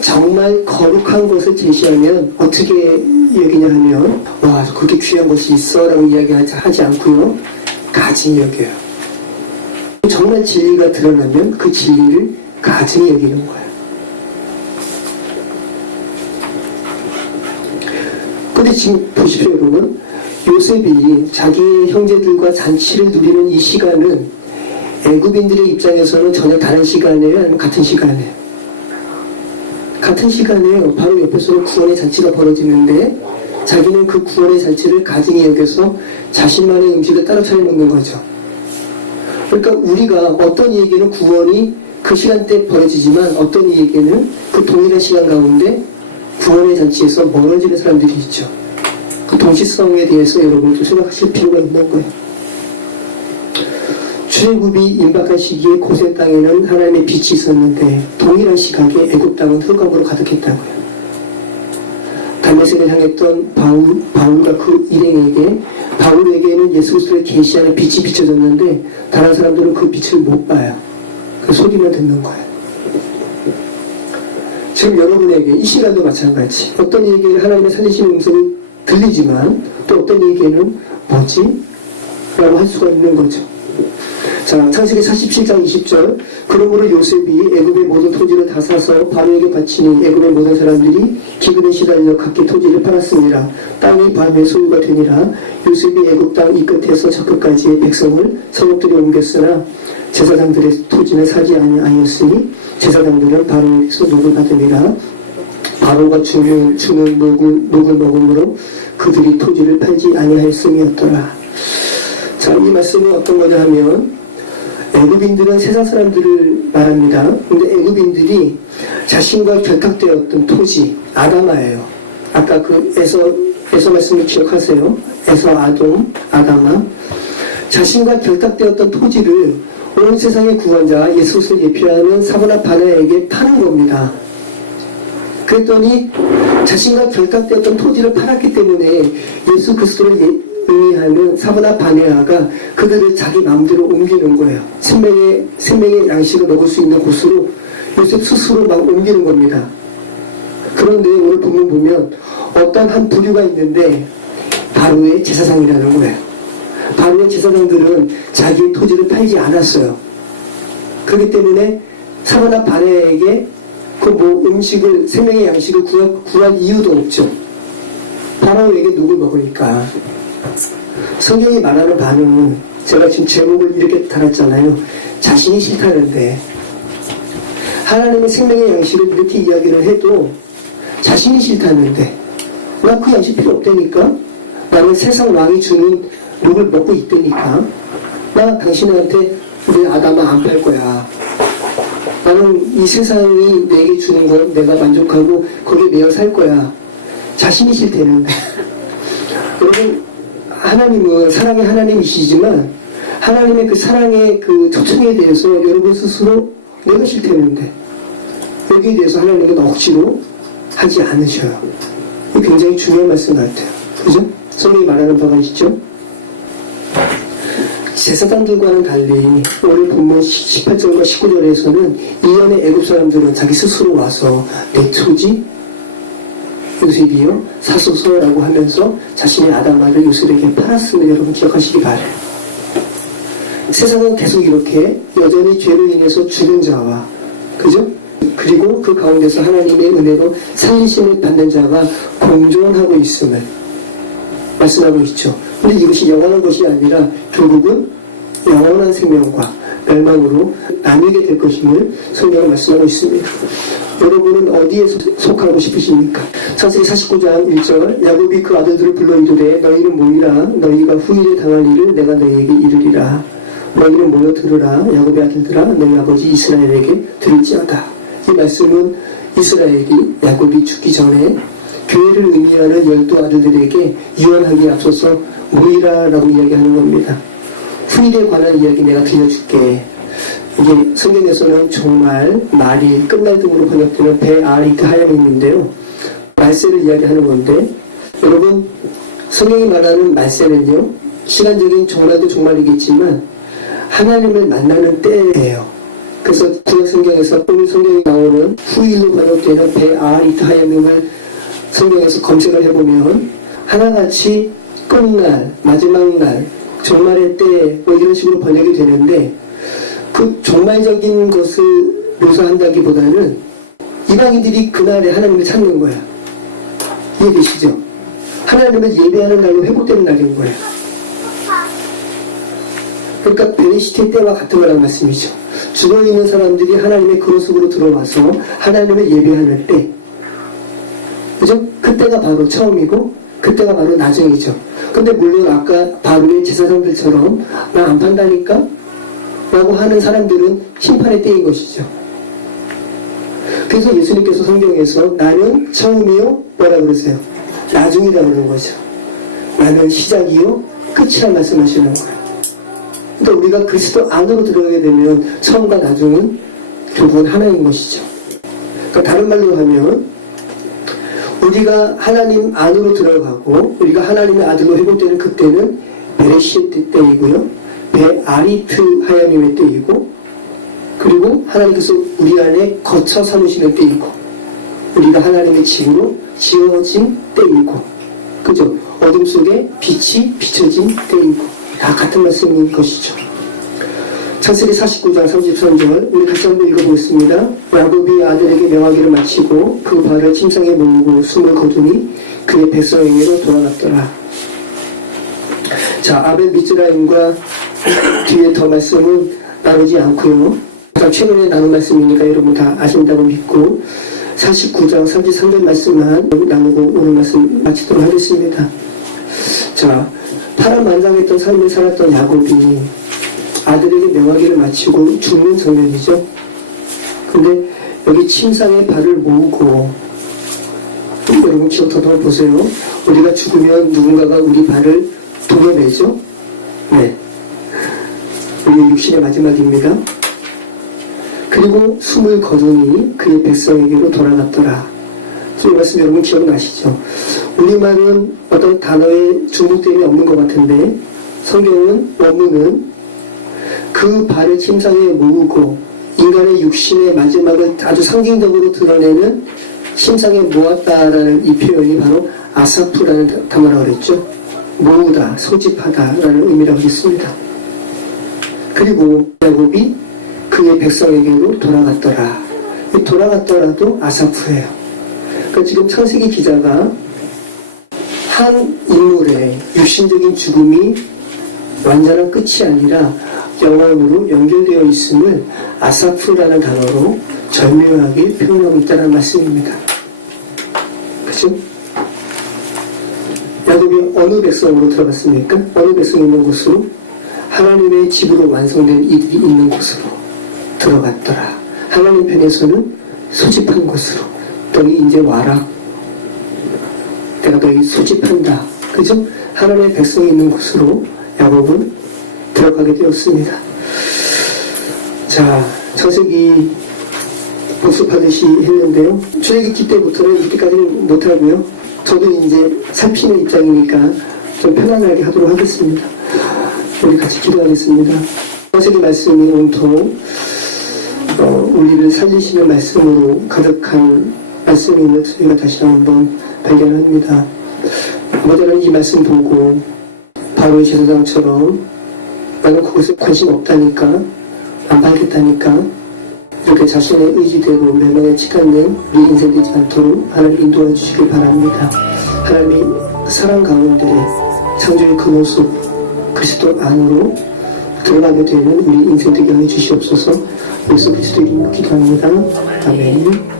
정말 거룩한 것을 제시하면 어떻게 여기냐 하면 와, 그렇게 귀한 것이 있어 라고 이야기하지 않고요. 가증히 여겨요. 정말 진리가 드러나면 그 진리를 가증히 여기는 거예요. 근데 지금 보십시오, 여러분. 요셉이 자기 형제들과 잔치를 누리는 이 시간은 애굽인들의 입장에서는 전혀 다른 시간이에요? 아니면 같은 시간이에요? 같은 시간이에요. 바로 옆에서 구원의 잔치가 벌어지는데 자기는 그 구원의 잔치를 가증히 여겨서 자신만의 음식을 따로 차려 먹는 거죠. 그러니까 우리가 어떤 이에게는 구원이 그 시간대에 벌어지지만 어떤 이에게는 그 동일한 시간 가운데 구원의 잔치에서 멀어지는 사람들이 있죠. 그 동시성에 대해서 여러분도 생각하실 필요가 있는 거예요. 출애굽이 임박한 시기에 고센 땅에는 하나님의 빛이 있었는데 동일한 시각에 애굽 땅은 흑암으로 가득했다고요. 담메색을 향했던 바울과 그 일행에게 바울에게는 예수 그리스도의 계시하는 빛이 비춰졌는데 다른 사람들은 그 빛을 못 봐요. 그 소리만 듣는 거예요. 지금 여러분에게 이 시간도 마찬가지. 어떤 이에게는 하나님의 살리시는 음성이 들리지만 또 어떤 이에게는 뭐지? 라고 할 수가 있는 거죠. 자, 창세기 47장 20절. 그러므로 요셉이 애굽의 모든 토지를 다 사서 바로에게 바치니 애굽의 모든 사람들이 기근에 시달려 각기 토지를 팔았습니다. 땅이 밤에 소유가 되니라. 요셉이 애굽 땅 이 끝에서 저 끝까지의 백성을 성읍들이 옮겼으나 제사장들의 토지는 사지 아니하였으니 제사장들은 바로에게서 녹을 받으니라. 바로가 주는 녹을 먹음으로 그들이 토지를 팔지 아니하였음이었더라. 자, 이 말씀은 어떤 거냐 하면 애굽인들은 세상 사람들을 말합니다. 근데 애굽인들이 자신과 결탁되었던 토지, 아다마예요. 아까 그 에서 말씀을 기억하세요. 에서, 아돔, 아다마. 자신과 결탁되었던 토지를 온 세상의 구원자 예수 그리스도를 예표하는 사모나 바네아에게 파는 겁니다. 그랬더니 자신과 결탁되었던 토지를 팔았기 때문에 예수 그리스도를 의미하는 사바나 바네아가 그들을 자기 마음대로 옮기는 거예요. 생명의 양식을 먹을 수 있는 곳으로 요셉 스스로 막 옮기는 겁니다. 그런데 오늘 본문 보면 어떤 한 부류가 있는데 바로의 제사장이라는 거예요. 바로의 제사장들은 자기의 토지를 팔지 않았어요. 그렇기 때문에 사바나 바네아에게 그 음식을, 생명의 양식을 구할 이유도 없죠. 바로에게 누굴 먹으니까. 성경이 말하는 바는 제가 지금 제목을 이렇게 달았잖아요. 자신이 싫다는데 하나님의 생명의 양식을 이렇게 이야기를 해도 자신이 싫다는데 나 그 양식 필요 없다니까. 나는 세상 왕이 주는 욕을 먹고 있다니까. 나 당신한테 우리 아담아 안 팔 거야. 나는 이 세상이 내게 주는 거 내가 만족하고 거기에 매여 살 거야. 자신이 싫다는데. 여러분, 하나님은 사랑의 하나님이시지만 하나님의 그 사랑의 그 초청에 대해서 여러분 스스로 내가 싫다는데 여기에 대해서 하나님은 억지로 하지 않으셔요. 이 굉장히 중요한 말씀 같아요. 그죠? 성경이 말하는 바가 있죠? 제사장들과는 달리 오늘 본문 18절과 19절에서는 이전의 애굽 사람들은 자기 스스로 와서 내 토지 요셉이요 사소서라고 하면서 자신의 아담아를 요셉에게 팔았음을 여러분 기억하시기 바라요. 세상은 계속 이렇게 여전히 죄로 인해서 죽은 자와 그죠? 그리고 그 가운데서 하나님의 은혜로 살리심을 받는 자가 공존하고 있음을 말씀하고 있죠. 근데 이것이 영원한 것이 아니라 결국은 영원한 생명과 멸망으로 나뉘게 될 것임을 성경은 말씀하고 있습니다. 여러분은 어디에 속하고 싶으십니까? 창세기 49장 1절 야곱이 그 아들들을 불러 이르되 너희는 모이라 너희가 후일에 당할 일을 내가 너희에게 이르리라. 너희는 모여 들으라 야곱의 아들들아 너희 아버지 이스라엘에게 들을지어다. 이 말씀은 이스라엘이 야곱이 죽기 전에 교회를 의미하는 12 아들들에게 유언하기에 앞서서 모이라라고 이야기하는 겁니다. 후일에 관한 이야기 내가 들려줄게. 이게 성경에서는 정말 말이 끝날 등으로 번역되는 베아리트 하야민인데요. 말세를 이야기하는 건데 여러분 성경이 말하는 말세는요 시간적인 정말도 정말이겠지만 하나님을 만나는 때예요. 그래서 구약 성경에서 오늘 성경에 나오는 후일로 번역되는 베아리트 하야민을 성경에서 검색을 해보면 하나같이 끝날 마지막 날 종말의 때 뭐 이런 식으로 번역이 되는데 그 종말적인 것을 묘사한다기보다는 이방인들이 그날에 하나님을 찾는 거야. 이해되시죠? 하나님을 예배하는 날로 회복되는 날인 거예요. 그러니까 베레시테 때와 같은 거란 말씀이죠. 죽어있는 사람들이 하나님의 그릇 속으로 들어와서 하나님을 예배하는 때 그죠? 그때가 바로 처음이고 그때가 바로 나중이죠. 근데 물론 아까 바로의 제사장들처럼 나 안 판다니까? 라고 하는 사람들은 심판의 때인 것이죠. 그래서 예수님께서 성경에서 나는 처음이요 뭐라 그러세요? 나중이라 그러는 거죠. 나는 시작이요 끝이라 말씀하시는 거예요. 그러니까 우리가 그리스도 안으로 들어가게 되면 처음과 나중은 결국은 하나인 것이죠. 그러니까 다른 말로 하면 우리가 하나님 안으로 들어가고 우리가 하나님의 아들로 회복되는 그때는 베레시트 때이고요. 베아리트 하야님의 때이고 그리고 하나님께서 우리 안에 거처 삼으시는 때이고 우리가 하나님의 집으로 지어진 때이고 그죠? 어둠 속에 빛이 비춰진 때이고 다 같은 말씀인 것이죠. 창세기 49장 33절 우리 같이 한번 읽어보겠습니다. 야곱이 아들에게 명하기를 마치고 그 발을 침상에 모으고 숨을 거두니 그의 백성에게로 돌아갔더라. 자, 아벨 미즈라임과 뒤에 더 말씀은 나누지 않고요. 최근에 나눈 말씀이니까 여러분 다 아신다고 믿고 49장 33절 말씀만 나누고 오늘 말씀 마치도록 하겠습니다. 자, 파란만장했던 삶을 살았던 야곱이 아들에게 명하기를 마치고 죽는 장면이죠. 근데 여기 침상에 발을 모으고 여러분 기억하도록 보세요. 우리가 죽으면 누군가가 우리 발을 도려내죠. 네, 우리 육신의 마지막입니다. 그리고 숨을 거두니 그의 백성에게로 돌아갔더라. 이 말씀 여러분 기억나시죠? 우리말은 어떤 단어의 중복됨이 없는 것 같은데 성경은 원문은 그 발을 침상에 모으고 인간의 육신의 마지막을 아주 상징적으로 드러내는 침상에 모았다라는 이 표현이 바로 아사프라는 단어라고 그랬죠. 모으다, 소집하다라는 의미라고 했습니다. 그리고 야곱이 그의 백성에게로 돌아갔더라. 이 돌아갔더라도 아사프예요. 그러니까 지금 창세기 기자가 한 인물의 육신적인 죽음이 완전한 끝이 아니라 영원으로 연결되어 있음을 아사프라는 단어로 절묘하게 표현하고 있다는 말씀입니다. 그죠? 야곱이 어느 백성으로 들어갔습니까? 어느 백성이 있는 곳으로? 하나님의 집으로 완성된 이들이 있는 곳으로 들어갔더라. 하나님 편에서는 소집한 곳으로. 너희 이제 와라. 내가 너희 소집한다. 그죠? 하나님의 백성이 있는 곳으로 야곱은 들어가게 되었습니다. 자, 창세기 복습하듯이 했는데요. 출애굽기 때부터는 이렇게까지는 못하고요. 저도 이제 살피는 입장이니까 좀 편안하게 하도록 하겠습니다. 우리 같이 기도하겠습니다. 창세기 말씀이 온통 우리를 살리시는 말씀으로 가득한 말씀임을 저희가 다시 한번 발견합니다. 아버지는 이 말씀 보고 바로의 제사장처럼 나는 그것에 관심 없다니까, 안 받겠다니까, 이렇게 자신의 의지대로 멸망에 치닫는 우리 인생 되지 않도록 하나님 인도해 주시길 바랍니다. 하나님이 사랑 가운데 창조의 그 모습 그리스도 안으로 들어가게 되는 우리 인생 되게 해 주시옵소서. 예수 그리스도 이름으로 기도합니다. 아멘.